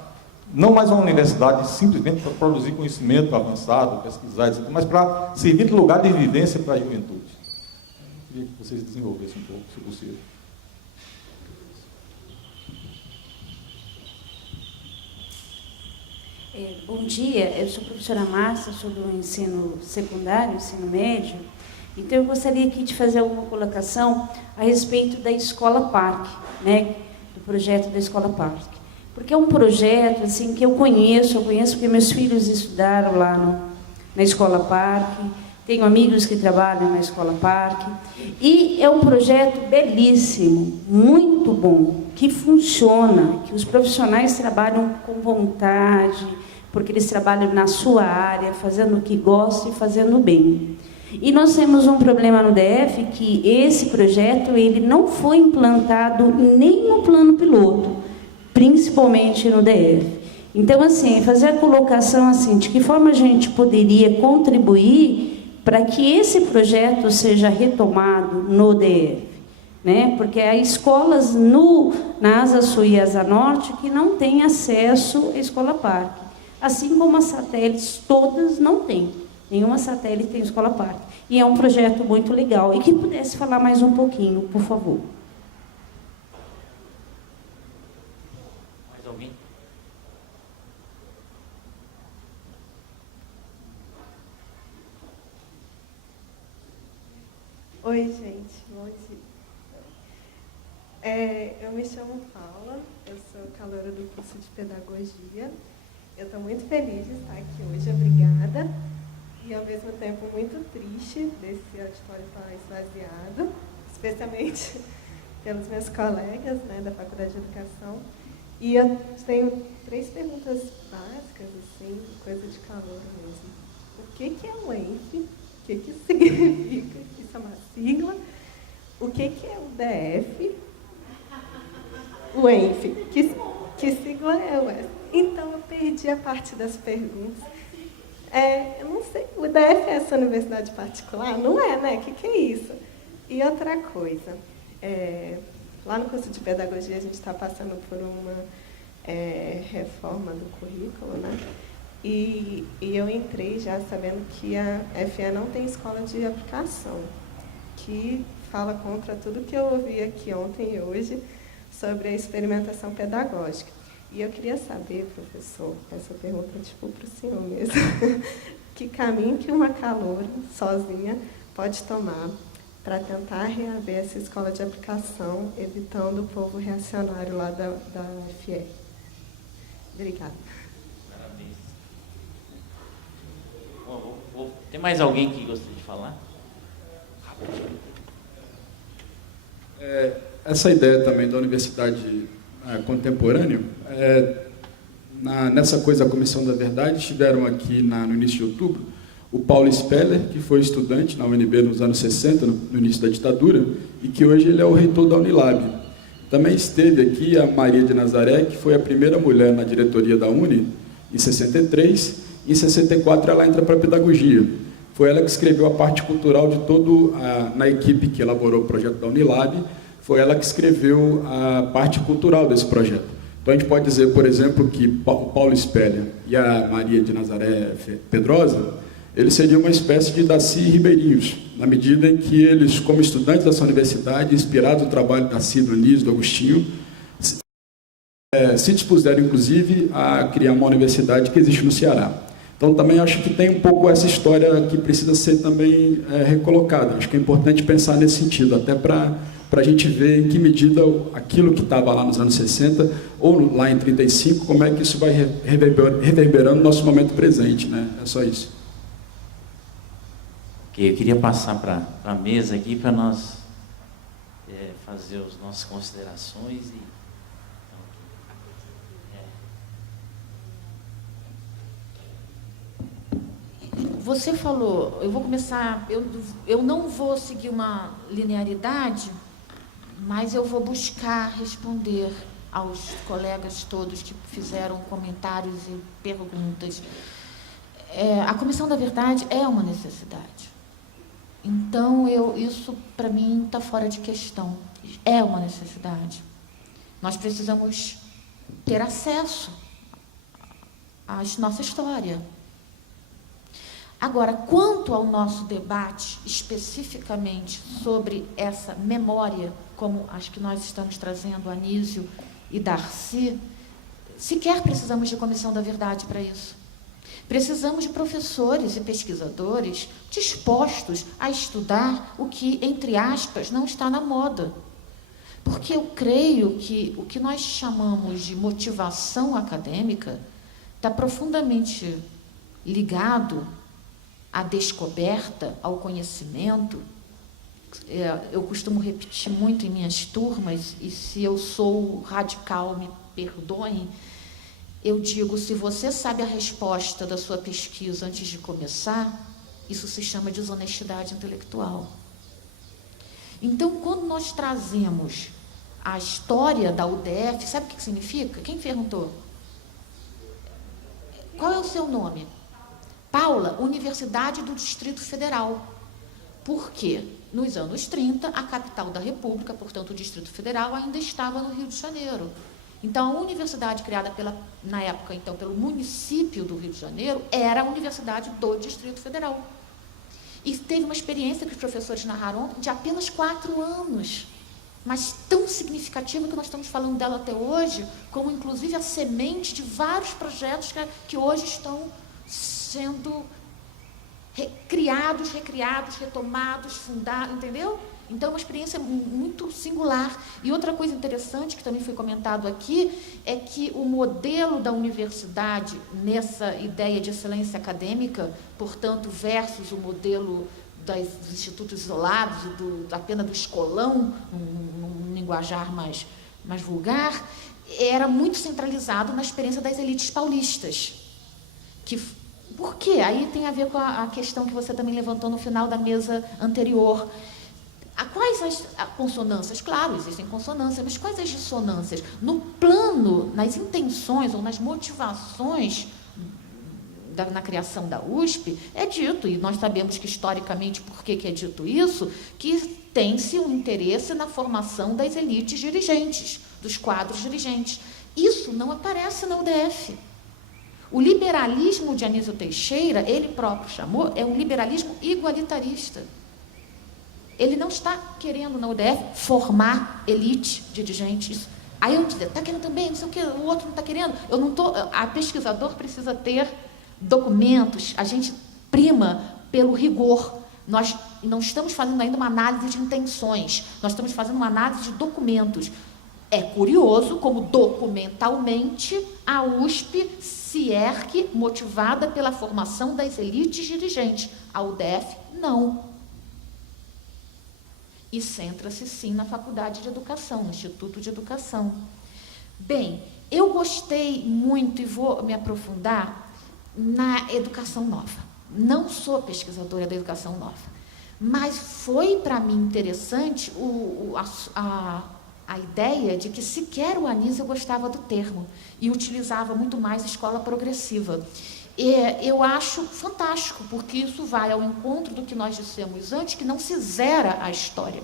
não mais uma universidade simplesmente para produzir conhecimento avançado, pesquisar, etc., mas para servir de lugar de vivência para a juventude. Eu queria que vocês desenvolvessem um pouco, se possível. Bom dia, eu sou a professora Márcia, sou do ensino secundário, ensino médio, então eu gostaria aqui de fazer alguma colocação a respeito da Escola Parque, né, do projeto da Escola Parque. Porque é um projeto assim, que eu conheço porque meus filhos estudaram lá na Escola Parque, tenho amigos que trabalham na Escola Parque, e é um projeto belíssimo, muito bom, que funciona, que os profissionais trabalham com vontade, porque eles trabalham na sua área, fazendo o que gostam e fazendo bem. E nós temos um problema no DF, que esse projeto ele não foi implantado nem no plano piloto, principalmente no DF. Então, assim, fazer a colocação assim, de que forma a gente poderia contribuir para que esse projeto seja retomado no DF. né? Porque há escolas na Asa Sul e Asa Norte que não têm acesso à Escola Parque. Assim como as satélites todas não têm. Nenhuma satélite tem Escola Parque. E é um projeto muito legal. E que pudesse falar mais um pouquinho, por favor. Mais alguém? Oi, gente. Bom dia. Eu me chamo Paula, eu sou caloura do curso de Pedagogia. Eu estou muito feliz de estar aqui hoje, obrigada. E, ao mesmo tempo, muito triste desse auditório estar esvaziado, especialmente pelos meus colegas, né, da Faculdade de Educação. E eu tenho 3 perguntas básicas, assim, coisa de calor mesmo. O que é o ENF? O que isso significa? Isso é uma sigla. O que é o DF? O ENF. Que sigla é essa? Então, eu perdi a parte das perguntas. Eu não sei, o DF é essa universidade particular? Não é, né? O que é isso? E outra coisa, lá no curso de Pedagogia, a gente está passando por uma reforma do currículo, né? E eu entrei já sabendo que a FE não tem escola de aplicação, que fala contra tudo que eu ouvi aqui ontem e hoje sobre a experimentação pedagógica. E eu queria saber, professor, essa pergunta tipo para o senhor mesmo, que caminho que uma caloura sozinha pode tomar para tentar reaver essa escola de aplicação, evitando o povo reacionário lá da FE. Obrigada. Parabéns. Tem mais alguém que gostaria de falar? Essa ideia também da universidade contemporânea, nessa coisa da Comissão da Verdade, estiveram aqui no início de outubro o Paulo Speller, que foi estudante na UNB nos anos 60, no início da ditadura, e que hoje ele é o reitor da Unilab. Também esteve aqui a Maria de Nazaré, que foi a primeira mulher na diretoria da Uni, em 63, e em 64 ela entra para a pedagogia. Foi ela que escreveu a parte cultural de na equipe que elaborou o projeto da Unilab, foi ela que escreveu a parte cultural desse projeto. Então, a gente pode dizer, por exemplo, que o Paulo Speller e a Maria de Nazaré Pedrosa, eles seriam uma espécie de Daci Ribeirinhos, na medida em que eles, como estudantes dessa universidade, inspirados no trabalho da Daci, do Anísio, do Agostinho, se dispuseram, inclusive, a criar uma universidade que existe no Ceará. Então, também acho que tem um pouco essa história que precisa ser também recolocada. Acho que é importante pensar nesse sentido, até para a gente ver em que medida aquilo que estava lá nos anos 60 ou lá em 35, como é que isso vai reverberando no nosso momento presente, né? É só isso. Ok, eu queria passar para a mesa aqui para nós fazer as nossas considerações e... Você falou, eu vou começar, eu não vou seguir uma linearidade, mas eu vou buscar responder aos colegas todos que fizeram comentários e perguntas. A Comissão da Verdade é uma necessidade. Então, isso, para mim, está fora de questão. É uma necessidade. Nós precisamos ter acesso à nossa história. Agora, quanto ao nosso debate, especificamente sobre essa memória, como acho que nós estamos trazendo, Anísio e Darcy, sequer precisamos de Comissão da Verdade para isso. Precisamos de professores e pesquisadores dispostos a estudar o que, entre aspas, não está na moda. Porque eu creio que o que nós chamamos de motivação acadêmica está profundamente ligado à descoberta, ao conhecimento. Eu costumo repetir muito em minhas turmas, e se eu sou radical, me perdoem, eu digo, se você sabe a resposta da sua pesquisa antes de começar, isso se chama desonestidade intelectual. Então, quando nós trazemos a história da UDF, sabe o que significa? Quem perguntou? Qual é o seu nome? Paula, Universidade do Distrito Federal. Por quê? Nos anos 30, a capital da República, portanto, o Distrito Federal, ainda estava no Rio de Janeiro. Então, a universidade criada, na época, então, pelo município do Rio de Janeiro, era a Universidade do Distrito Federal. E teve uma experiência que os professores narraram de apenas 4 anos, mas tão significativa que nós estamos falando dela até hoje, como, inclusive, a semente de vários projetos que hoje estão sendo criados, recriados, retomados, fundados, entendeu? Então, é uma experiência muito singular. E outra coisa interessante, que também foi comentado aqui, é que o modelo da universidade, nessa ideia de excelência acadêmica, portanto, versus o modelo dos institutos isolados, apenas do escolão, num linguajar mais vulgar, era muito centralizado na experiência das elites paulistas. Por quê? Aí tem a ver com a questão que você também levantou no final da mesa anterior. Quais as consonâncias? Claro, existem consonâncias, mas quais as dissonâncias? No plano, nas intenções ou nas motivações na criação da USP, é dito, e nós sabemos que historicamente, por que é dito isso, que tem-se um interesse na formação das elites dirigentes, dos quadros dirigentes. Isso não aparece na UDF. O liberalismo de Anísio Teixeira, ele próprio chamou, é um liberalismo igualitarista. Ele não está querendo, na UDF, formar elite dirigentes. Aí eu dizer, está querendo também, não sei o que, o outro não está querendo. Eu não estou. A pesquisador precisa ter documentos, a gente prima pelo rigor. Nós não estamos fazendo ainda uma análise de intenções, nós estamos fazendo uma análise de documentos. É curioso como, documentalmente, a USP se ergue motivada pela formação das elites dirigentes. A UDF, não. E centra-se, sim, na Faculdade de Educação, no Instituto de Educação. Bem, eu gostei muito, e vou me aprofundar, na educação nova. Não sou pesquisadora da educação nova, mas foi, para mim, interessante a ideia de que sequer o Anísio gostava do termo e utilizava muito mais escola progressiva. Eu acho fantástico, porque isso vai ao encontro do que nós dissemos antes, que não se zera a história.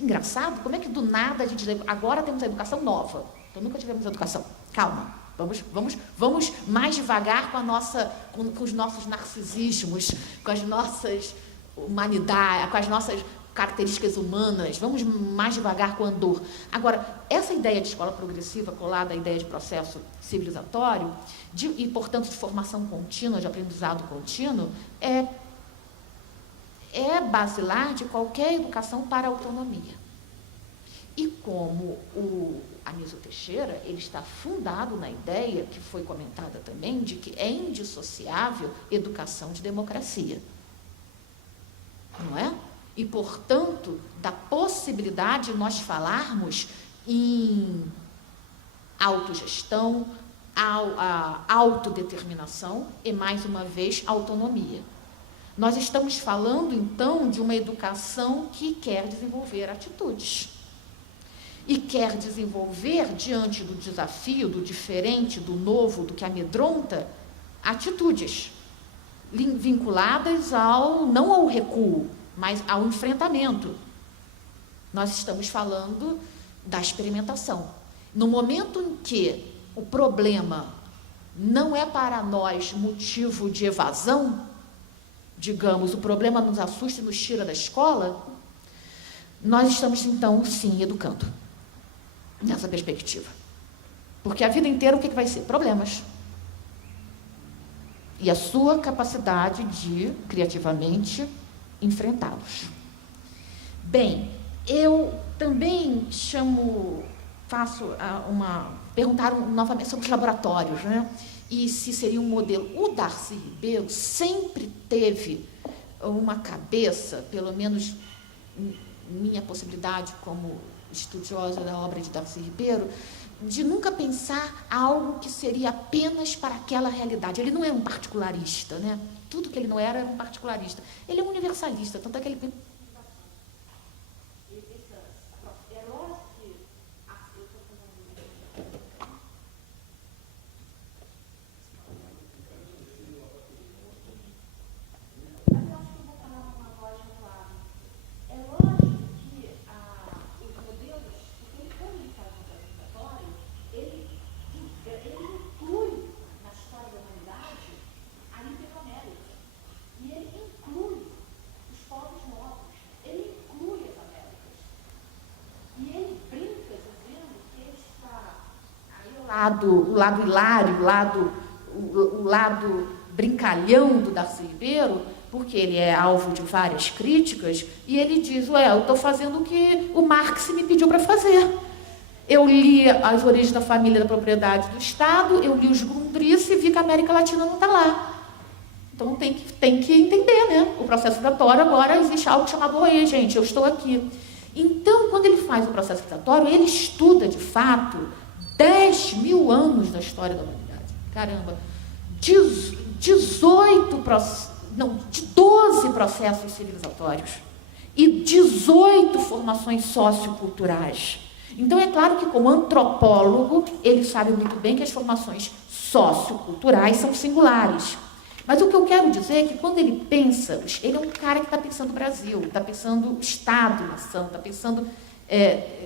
Engraçado, como é que do nada a gente diz, agora temos a educação nova, então nunca tivemos educação. Calma, vamos mais devagar com os nossos narcisismos, com as nossas humanidades, com as nossas características humanas, vamos mais devagar com o andor. Agora, essa ideia de escola progressiva colada à ideia de processo civilizatório e, portanto, de formação contínua, de aprendizado contínuo, é basilar de qualquer educação para a autonomia. E como o Anísio Teixeira, ele está fundado na ideia, que foi comentada também, de que é indissociável educação de democracia. Não é? E, portanto, da possibilidade de nós falarmos em autogestão, autodeterminação e, mais uma vez, autonomia. Nós estamos falando, então, de uma educação que quer desenvolver atitudes. E quer desenvolver, diante do desafio, do diferente, do novo, do que amedronta, atitudes vinculadas não ao recuo, mas ao enfrentamento. Nós estamos falando da experimentação. No momento em que o problema não é para nós motivo de evasão, digamos, o problema nos assusta e nos tira da escola, nós estamos, então, sim, educando nessa perspectiva. Porque a vida inteira o que vai ser? Problemas. E a sua capacidade de, criativamente, enfrentá-los. Bem, eu também perguntaram novamente sobre os laboratórios, né? E se seria um modelo. O Darcy Ribeiro sempre teve uma cabeça, pelo menos minha possibilidade como estudiosa da obra de Darcy Ribeiro, de nunca pensar algo que seria apenas para aquela realidade. Ele não era um particularista, né? Tudo que ele não era um particularista. Ele é um universalista, tanto é que ele... o lado hilário, o lado brincalhão do Darcy Ribeiro, porque ele é alvo de várias críticas, e ele diz, eu estou fazendo o que o Marx me pediu para fazer. Eu li As Origens da Família da Propriedade do Estado, eu li os Grundrisse e vi que a América Latina não está lá. Então tem que entender, né? O processo citatório, agora existe algo chamado, oi, gente, eu estou aqui. Então, quando ele faz o processo citatório, ele estuda, de fato, 10 mil anos da história da humanidade. Caramba! 12 processos civilizatórios e 18 formações socioculturais. Então, é claro que, como antropólogo, ele sabe muito bem que as formações socioculturais são singulares. Mas o que eu quero dizer é que, quando ele pensa, ele é um cara que está pensando o Brasil, está pensando Estado, nação, está pensando...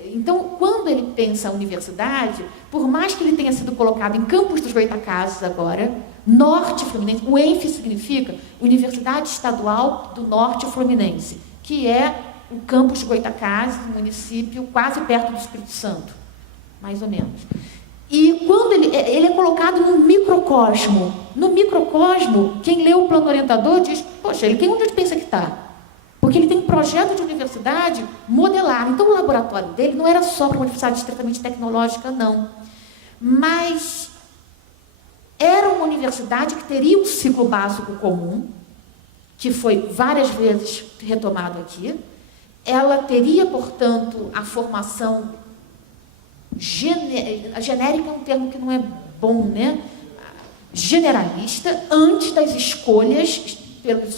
Então, quando ele pensa a universidade, por mais que ele tenha sido colocado em Campos dos Goytacazes agora, Norte Fluminense, o ENF significa Universidade Estadual do Norte Fluminense, que é o Campos de Goytacazes, um município quase perto do Espírito Santo, mais ou menos. E quando ele é colocado num microcosmo, no microcosmo, quem lê o plano orientador diz, poxa, onde ele pensa que está? Porque ele tem um projeto de universidade modelado. Então, o laboratório dele não era só para uma universidade estritamente tecnológica, não. Mas era uma universidade que teria um ciclo básico comum, que foi várias vezes retomado aqui. Ela teria, portanto, a formação genérica, é um termo que não é bom, né? Generalista, antes das escolhas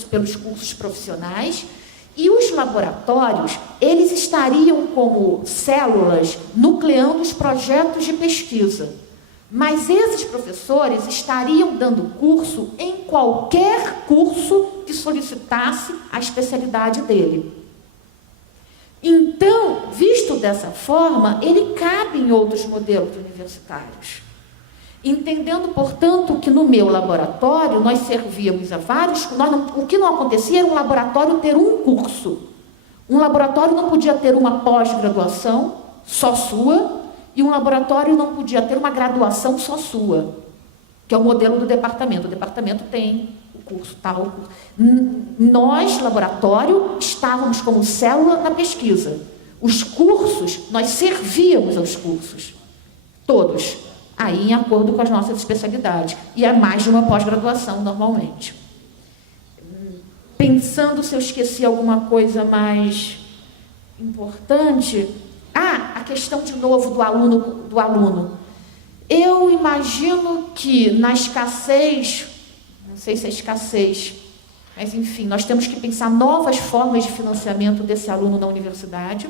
pelos cursos profissionais. E os laboratórios, eles estariam como células nucleando os projetos de pesquisa. Mas esses professores estariam dando curso em qualquer curso que solicitasse a especialidade dele. Então, visto dessa forma, ele cabe em outros modelos universitários. Entendendo, portanto, que no meu laboratório nós servíamos a vários... o que não acontecia era um laboratório ter um curso. Um laboratório não podia ter uma pós-graduação só sua, e um laboratório não podia ter uma graduação só sua, que é o modelo do departamento. O departamento tem o curso tal. Nós, laboratório, estávamos como célula na pesquisa. Os cursos, nós servíamos aos cursos, todos, aí em acordo com as nossas especialidades. E é mais de uma pós-graduação, normalmente. Pensando se eu esqueci alguma coisa mais importante... a questão, de novo, do aluno. Eu imagino que na escassez, não sei se é escassez, mas, enfim, nós temos que pensar novas formas de financiamento desse aluno na universidade.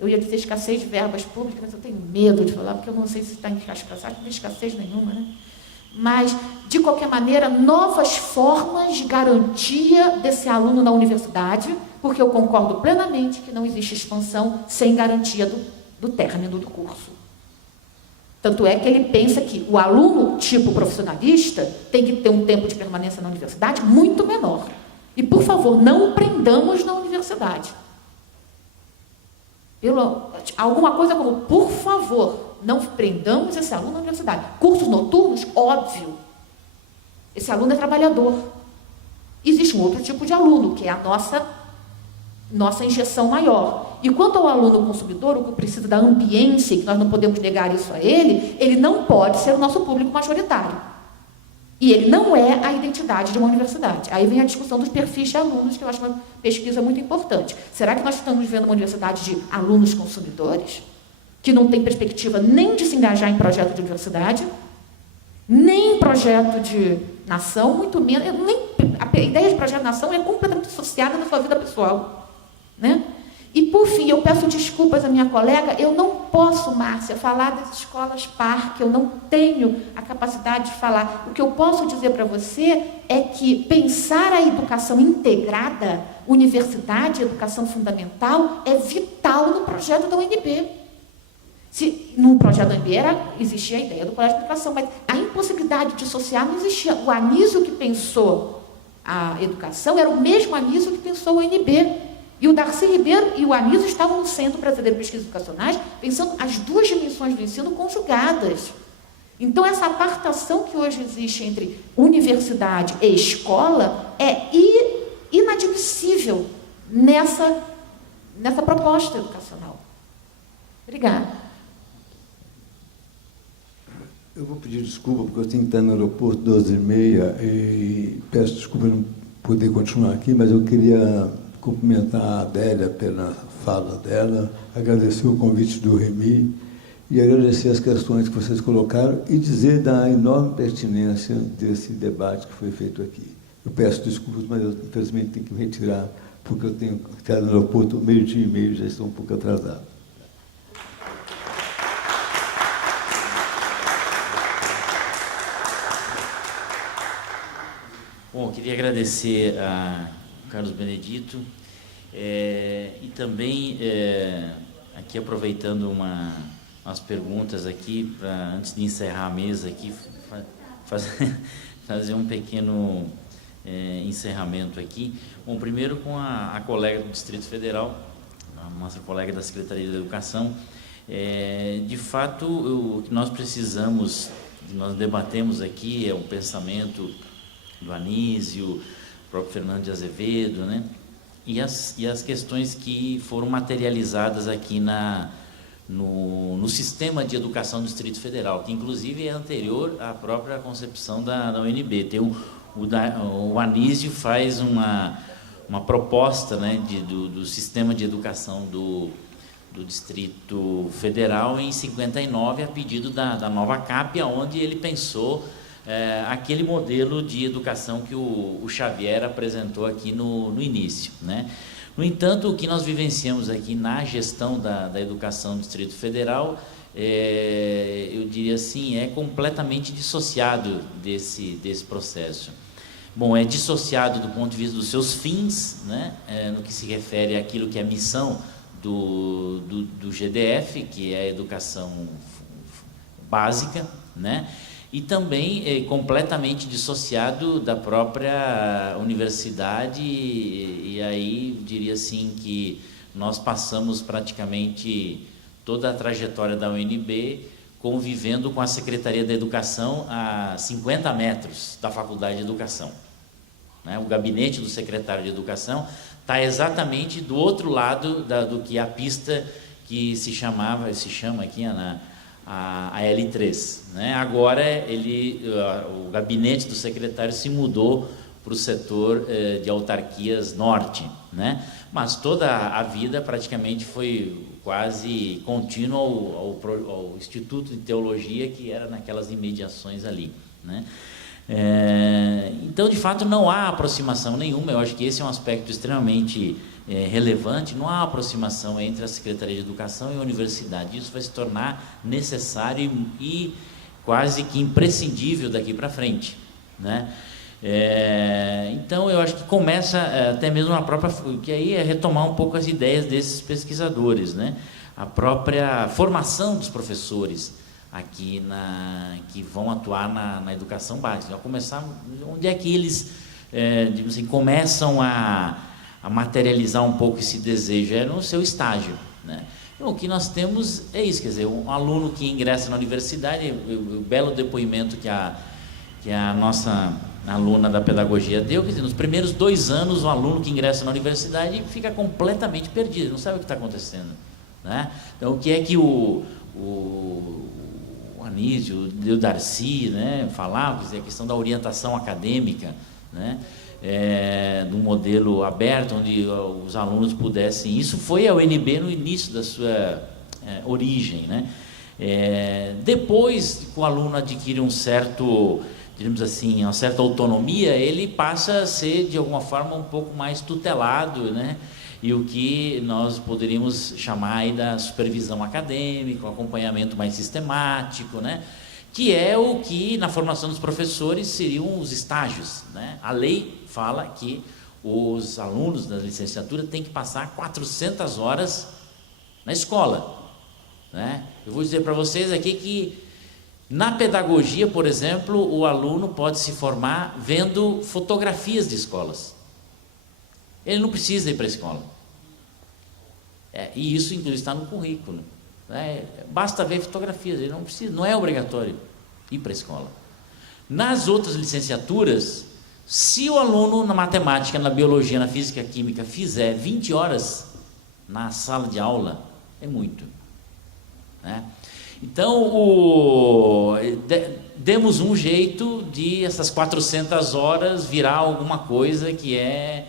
Eu ia dizer escassez de verbas públicas, mas eu tenho medo de falar, porque eu não sei se está em escassez, não tem escassez nenhuma, né? Mas, de qualquer maneira, novas formas de garantia desse aluno na universidade, porque eu concordo plenamente que não existe expansão sem garantia do término do curso. Tanto é que ele pensa que o aluno tipo profissionalista tem que ter um tempo de permanência na universidade muito menor. E, por favor, não o prendamos na universidade. Alguma coisa como, por favor, não prendamos esse aluno na universidade. Cursos noturnos, óbvio. Esse aluno é trabalhador. Existe um outro tipo de aluno, que é a nossa injeção maior. E quanto ao aluno consumidor, o que precisa da ambiência, que nós não podemos negar isso a ele não pode ser o nosso público majoritário. E ele não é a identidade de uma universidade. Aí vem a discussão dos perfis de alunos, que eu acho uma pesquisa muito importante. Será que nós estamos vivendo uma universidade de alunos consumidores, que não tem perspectiva nem de se engajar em projeto de universidade, nem em projeto de nação, muito menos... A ideia de projeto de nação é completamente associada na sua vida pessoal, né? E, por fim, eu peço desculpas à minha colega, eu não posso, Márcia, falar das escolas parque, eu não tenho a capacidade de falar. O que eu posso dizer para você é que pensar a educação integrada, universidade, educação fundamental, é vital no projeto da UNB. No projeto da UNB existia a ideia do colégio de educação, mas a impossibilidade de dissociar não existia. O Anísio que pensou a educação era o mesmo Anísio que pensou a UNB. E o Darcy Ribeiro e o Anísio estavam no Centro Brasileiro de Pesquisas Educacionais, pensando as duas dimensões do ensino conjugadas. Então, essa apartação que hoje existe entre universidade e escola é inadmissível nessa proposta educacional. Obrigada. Eu vou pedir desculpa, porque eu tenho que estar no aeroporto 12h30 e peço desculpa por não poder continuar aqui, mas eu queria cumprimentar a Adélia pela fala dela, agradecer o convite do Remy e agradecer as questões que vocês colocaram e dizer da enorme pertinência desse debate que foi feito aqui. Eu peço desculpas, mas eu, infelizmente, tenho que me retirar, porque eu tenho que estar no aeroporto 12h30, já estou um pouco atrasado. Bom, queria agradecer a Carlos Benedito e também, aqui aproveitando umas perguntas aqui, antes de encerrar a mesa aqui, fazer um pequeno encerramento aqui. Bom, primeiro com a colega do Distrito Federal, a nossa colega da Secretaria de Educação. De fato, o que nós precisamos, nós debatemos aqui, é o pensamento do Anísio, o próprio Fernando de Azevedo, né? E as questões que foram materializadas aqui no sistema de educação do Distrito Federal, que inclusive é anterior à própria concepção da UNB. O Anísio faz uma proposta, né, do sistema de educação do Distrito Federal em 59, a pedido da nova CAP, onde ele pensou aquele modelo de educação que o Xavier apresentou aqui no início, né? No entanto, o que nós vivenciamos aqui na gestão da educação do Distrito Federal, eu diria assim, é completamente dissociado desse processo. Bom, é dissociado do ponto de vista dos seus fins, né? No que se refere àquilo que é a missão do GDF, que é a educação básica, né? E também completamente dissociado da própria universidade, e aí diria assim que nós passamos praticamente toda a trajetória da UNB convivendo com a Secretaria da Educação a 50 metros da Faculdade de Educação, né? O gabinete do secretário de Educação está exatamente do outro lado do que a pista que se chama aqui a L3, né? Agora o gabinete do secretário se mudou para o setor de autarquias norte, né? Mas toda a vida praticamente foi quase contínua ao Instituto de Teologia, que era naquelas imediações ali, né? Então, de fato, não há aproximação nenhuma. Eu acho que esse é um aspecto extremamente relevante. Não há aproximação entre a Secretaria de Educação e a universidade. Isso vai se tornar necessário e quase que imprescindível daqui para frente, né? Então, eu acho que começa até mesmo a própria, que aí é retomar um pouco as ideias desses pesquisadores, né? A própria formação dos professores aqui que vão atuar na educação básica. Vai começar, onde é que eles digamos assim, começam a materializar um pouco esse desejo? É no seu estágio, né? Então, o que nós temos é isso, quer dizer, um aluno que ingressa na universidade, o belo depoimento que a nossa aluna da pedagogia deu, quer dizer, nos primeiros 2 anos, o aluno que ingressa na universidade fica completamente perdido, não sabe o que está acontecendo, né? Então, o que é que o Anísio, o Darcy, né, falava, quer dizer, a questão da orientação acadêmica, né? Do modelo aberto, onde os alunos pudessem... Isso foi a UNB no início da sua origem, né? Depois que o aluno adquire digamos assim, uma certa autonomia, ele passa a ser, de alguma forma, um pouco mais tutelado, né? E o que nós poderíamos chamar aí da supervisão acadêmica, um acompanhamento mais sistemático, né? Que é o que, na formação dos professores, seriam os estágios, né? A lei fala que os alunos da licenciatura têm que passar 400 horas na escola, né? Eu vou dizer para vocês aqui que, na pedagogia, por exemplo, o aluno pode se formar vendo fotografias de escolas. Ele não precisa ir para a escola. E isso, inclusive, está no currículo, né? Basta ver fotografias, ele não precisa, não é obrigatório, ir para a escola. Nas outras licenciaturas, se o aluno na matemática, na biologia, na física, química fizer 20 horas na sala de aula, é muito, né? Então, demos um jeito de essas 400 horas virar alguma coisa que é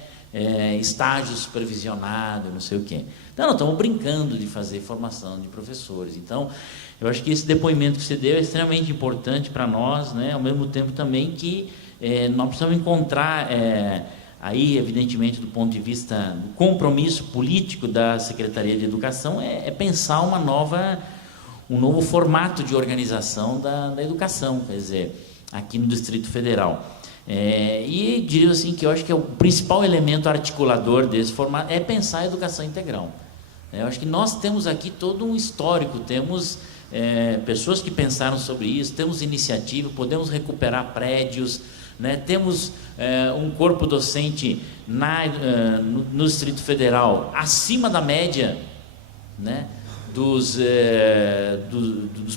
estágio supervisionado, não sei o quê. Então, nós estamos brincando de fazer formação de professores. Então, eu acho que esse depoimento que você deu é extremamente importante para nós, né? Ao mesmo tempo também que nós precisamos encontrar, aí, evidentemente, do ponto de vista do compromisso político da Secretaria de Educação, é pensar um novo formato de organização da educação, quer dizer, aqui no Distrito Federal. E diria assim que eu acho que o principal elemento articulador desse formato é pensar a educação integral. Eu acho que nós temos aqui todo um histórico, temos pessoas que pensaram sobre isso, temos iniciativa, podemos recuperar prédios, né? Temos um corpo docente no Distrito Federal acima da média, né? Dos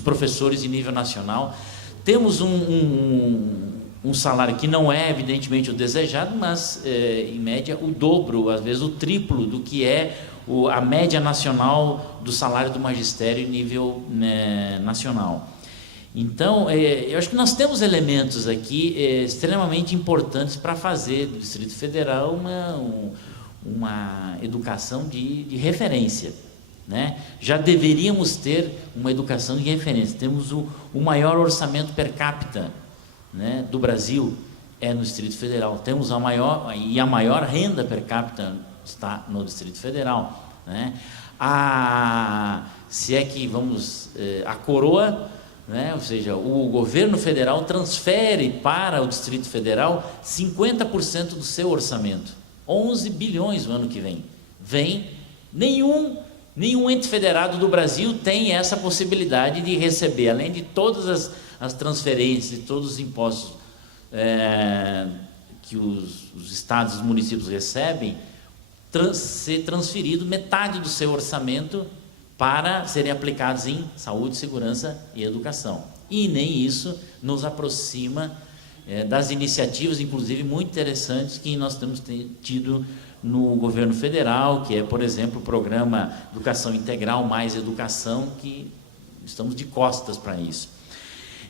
professores de nível nacional. Temos um salário que não é evidentemente o desejado, mas em média o dobro, às vezes o triplo do que é a média nacional do salário do magistério em nível nacional. Então, eu acho que nós temos elementos aqui extremamente importantes para fazer do Distrito Federal uma educação de referência, né? Já deveríamos ter uma educação de referência. Temos o maior orçamento per capita, né, do Brasil no Distrito Federal. Temos a maior renda per capita está no Distrito Federal, né? Se é que vamos a coroa, né, ou seja, o governo federal transfere para o Distrito Federal 50% do seu orçamento, 11 bilhões no ano que vem. Nenhum ente federado do Brasil tem essa possibilidade de receber, além de todas as transferências, de todos os impostos que os estados e os municípios recebem, ser transferido metade do seu orçamento para serem aplicados em saúde, segurança e educação. E nem isso nos aproxima das iniciativas, inclusive, muito interessantes que nós temos tido no governo federal, que é, por exemplo, o programa Educação Integral mais Educação, que estamos de costas para isso.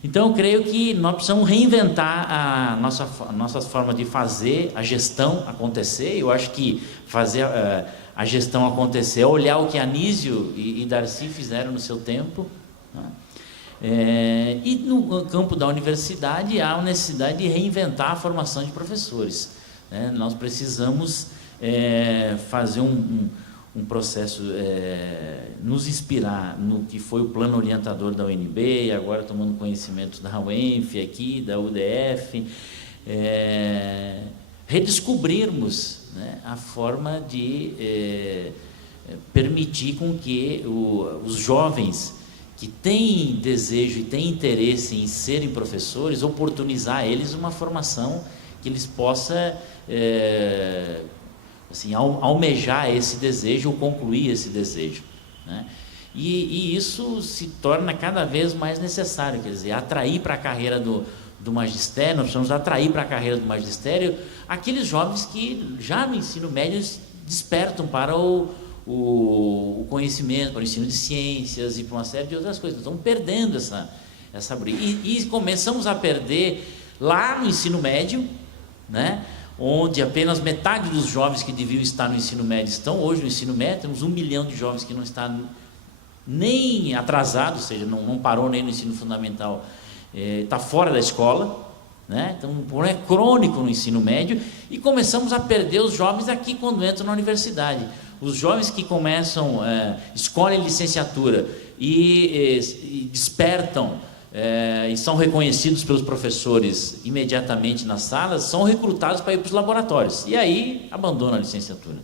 Então, eu creio que nós precisamos reinventar a nossa forma de fazer a gestão acontecer. Eu acho que fazer a gestão acontecer é olhar o que Anísio e Darcy fizeram no seu tempo, né? E no campo da universidade há a necessidade de reinventar a formação de professores, né? Nós precisamos fazer um processo, nos inspirar no que foi o plano orientador da UNB, agora tomando conhecimento da UENF aqui, da UDF, redescobrirmos, né, a forma de permitir com que os jovens que têm desejo e têm interesse em serem professores, oportunizar a eles uma formação que eles possam assim, almejar esse desejo ou concluir esse desejo, né? E isso se torna cada vez mais necessário, quer dizer, atrair para a carreira do magistério. Nós precisamos atrair para a carreira do magistério aqueles jovens que já no ensino médio despertam para o conhecimento, para o ensino de ciências e para uma série de outras coisas. Estamos perdendo essa briga. E começamos a perder lá no ensino médio, né, onde apenas metade dos jovens que deviam estar no ensino médio estão hoje no ensino médio. Temos 1 milhão de jovens que não estão nem atrasados, ou seja, não parou nem no ensino fundamental, está fora da escola, né? Então, um problema crônico no ensino médio, e começamos a perder os jovens aqui quando entram na universidade. Os jovens que começam, escolhem licenciatura e despertam, e são reconhecidos pelos professores imediatamente nas salas, são recrutados para ir para os laboratórios, e aí abandonam a licenciatura,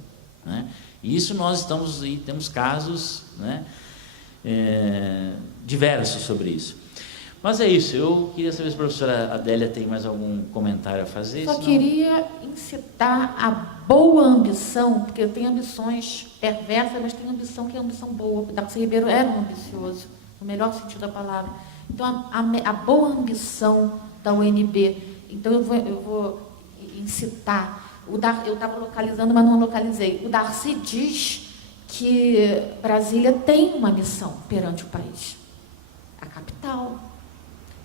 né? E isso nós temos casos, né, diversos sobre isso. Mas é isso. Eu queria saber se a professora Adélia tem mais algum comentário a fazer. Só queria incitar a boa ambição, porque eu tenho ambições perversas, mas tenho ambição que é ambição boa. O Darcy Ribeiro era um ambicioso, no melhor sentido da palavra. Então, a boa ambição da UNB. Então, eu vou incitar. Eu estava localizando, mas não localizei. O Darcy diz que Brasília tem uma missão perante o país. A capital.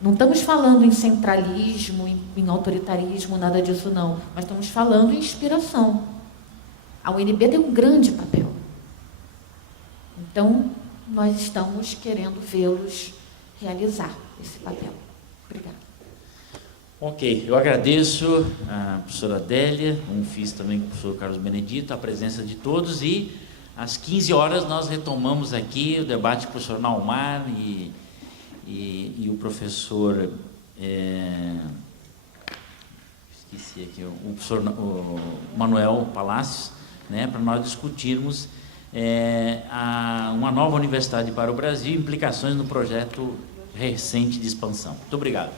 Não estamos falando em centralismo, em autoritarismo, nada disso não. Mas estamos falando em inspiração. A UNB tem um grande papel. Então, nós estamos querendo vê-los realizar esse papel. Obrigada. Ok, eu agradeço a professora Adélia, como fiz também com o professor Carlos Benedito, a presença de todos, e às 15 horas nós retomamos aqui o debate com o professor Naumar e o professor, esqueci aqui, o professor Manuel Palácios, né, para nós discutirmos uma nova universidade para o Brasil, implicações no projeto recente de expansão. Muito obrigado.